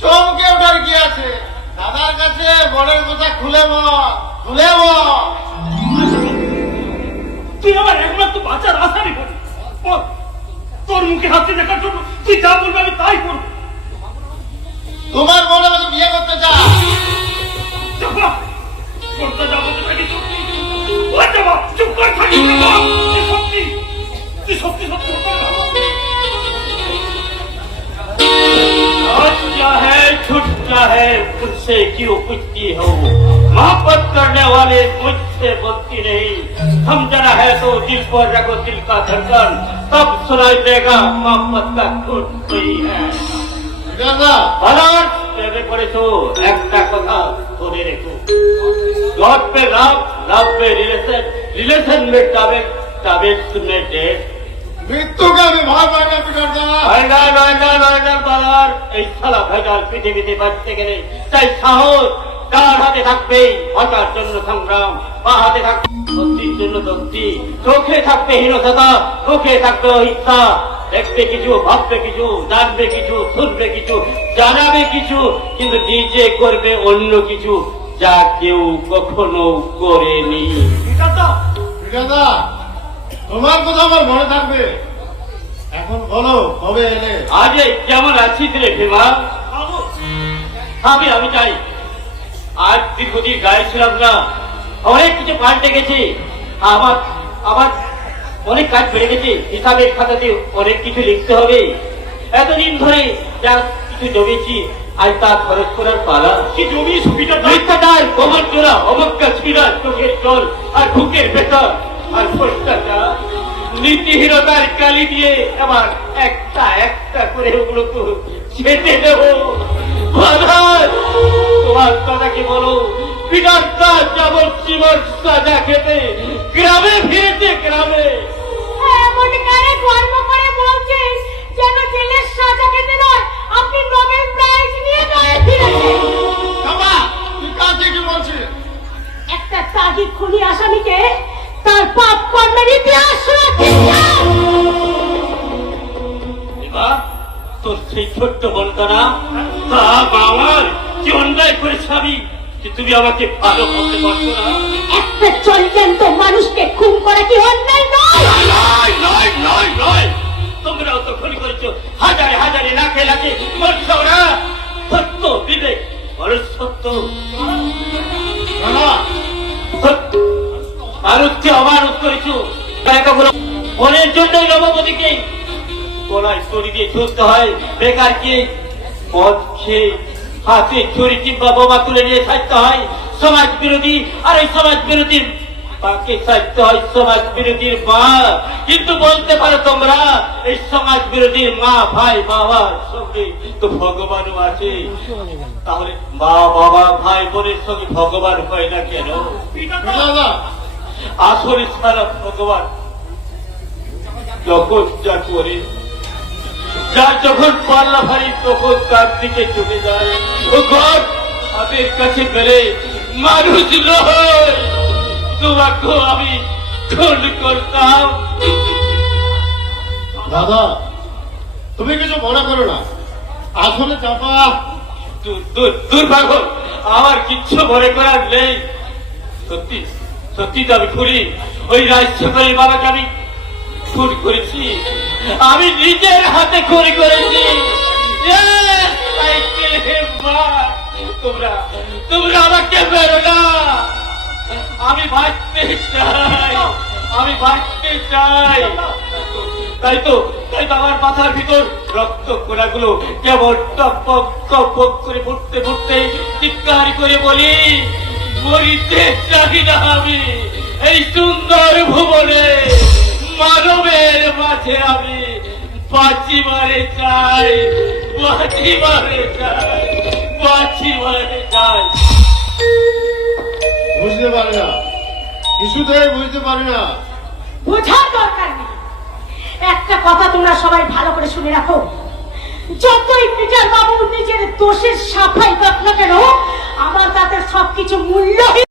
চমকে ওঠার কি আছে, দাদার কাছে বনের কথা খুলে বল, খুলে বল। তুই আমার একমাত্র বাচ্চার আশারই করি, তোর মুখে হাসি দেখার জন্য তুই যা বলবি আমি তাই করবো। তোমার বলে আমাকে বিয়ে করতে চাও? যাবা, করতে যাবো তো থাকি সত্যি, ওই যাবা, চুপ করে থাকি যাবা, তুই সত্যি, তুই সত্যি সত্যি করতে যাবো। चाहे छुट चाहे मुझसे क्यों पूछती हो, मोहब्बत करने वाले मुझसे बोलती नहीं, हम जरा है तो दिल पर रखो दिल का धड़कन, तब सुनाई देगा मोहब्बत का धुन कोई है। দাদা বালার প্রেমে পড়েছো, একটা কথা ধরে রেখো, गॉड पे लव, लव पे रिलेशन, रिलेशन में टावेल, टावेल में डेट। মৃত্যুকে আমি ভয় পাই না পিটার দাদা। ভাইগাল ভাইগাল ভাইগাল বালার এই শালা ভাইগাল পৃথিবীতে বাঁচতে গেলে তাই সাহস কার হাতে থাকবে, বাঁচার জন্য সংগ্রাম, বা হাতে থাকবে শক্তির জন্য শক্তি, চোখে থাকবে হীনতা, চোখে থাকবে ইচ্ছা, দেখবে কিছু, ভাববে কিছু, জানবে কিছু, শুনবে কিছু, জানাবে কিছু, কিন্তু নিজে করবে অন্য কিছু যা কেউ কখনো করেনি। পিটার দা, তোমার কথা আমার মনে থাকবে। এখন বলো কবে এলে? আজ এই কেমন আছিস রে ভীমা? আমি চাই, আজ দীর্ঘদিন গায়ে ছিলাম না, অনেক কিছু পাল্টে গেছে, আমার আবার অনেক কাজ বেড়ে গেছে, হিসাবের খাতাতে অনেক কিছু লিখতে হবে, এতদিন ধরে যা কিছু জমেছি আজ তা খরচ করার পালা। কি জমি সুবিধা মিথ্যাটার কবর জোড়া, অবজ্ঞা ছিড়া, চোখের জল আর বুকের ভেতর আর ভ্রষ্টাচার, নীতিহীনতার কালি দিয়ে আবার একটা একটা করে ওগুলোকে ছেটে দেবো। তোমার কথা কি বলো, পিটার কাজ যাবজ্জীবন সাজা খেতে গ্রামে ফিরেছে গ্রামে। এমন কারে গর্ব করে বলছিস যেন জেলের সাজা খেতে নয়, আপনি নোবেল প্রাইজ নিয়ে গায়ে ফিরেছেন। বাবা তুই কাজে কি বলছিস? একটা তাগিদ খুনি আসামিকে তার পাপ কর্মের ইতিহাস শোনাচ্ছিস না? এবার তোর সেই ছোট্ট বোনটা না, তা আমার কি অন্যায় করেছে আমি যে তুমি আমাকে ভালো ভাবতে পারছো না? একটা চলন্ত মানুষকে খুন করা কি অন্যায় নয়? নয় নয় নয় নয়, তোমরাও তো খুন করেছো, হাজারে হাজারে লাখে লাখে মরছো না। সত্য বিবেক বড় সত্য। বাবা মানুষকে অমানুষ করেছো, মনের জন্যই নবপতিকে গলায় ছড়ি দিয়ে ছুটতে হয়, বেকারকে মদ খেয়ে হাতে ছড়ি কিংবা বোমা তুলে নিয়ে থাকতে হয় সমাজ বিরোধী, আর এই সমাজ বিরোধীর মাকে থাকতে হয় সমাজ বিরোধীর মা। কিন্তু বলতে পারো তোমরা এই সমাজ বিরোধীর মা ভাই বাবার সঙ্গে তো ভগবানও আছে, তাহলে মা বাবা ভাই বোনের সঙ্গে ভগবান হয় না কেন? বাবা আসলে সারা ভগবান যখন যা করে, যার যখন পাল্লা ভারী তখন তার দিকে চলে যায়। ও গড, হাতের কাছে গেলে মানুষ নয়, তোমাকেও আমি খুন করতাম। দাদা তুমি কিছু মনে করো না, আসলে চাপা দুর্ভাগ্য, আমার কিচ্ছু মনে করার নেই। সত্যি সত্যি তো আমি খুনি, ওই রাজশেখরের বাবাকে আমি খুন করেছি, আমি নিজের হাতে খুন করেছি। Yes, I kill him, but তোমরা তোমরা আমাকে বেরো না, আমি বাঁচতে চাই, আমি বাঁচতে চাই। তাই তো আমার মাথার ভিতর রক্ত কোনাগুলো কেমন টপক টপক করে ফুটতে ফুটতে চিৎকার করে বলি, মরিতে চাই না আমি এই সুন্দর ভুবনে, মানবের মাঝে আমি বাঁচিবারে চাই, বাঁচিবারে চাই, বাঁচিবারে চাই। বুঝতে পারি না, কিছুতেই বুঝতে পারি না। বোঝার দরকার নেই। একটা কথা তোমরা সবাই ভালো করে শুনে রাখো, যতই পিটার বাবু নিজের দোষের সাফাই পাক না কেন, আমার তাতে সবকিছু মূল্যহীন।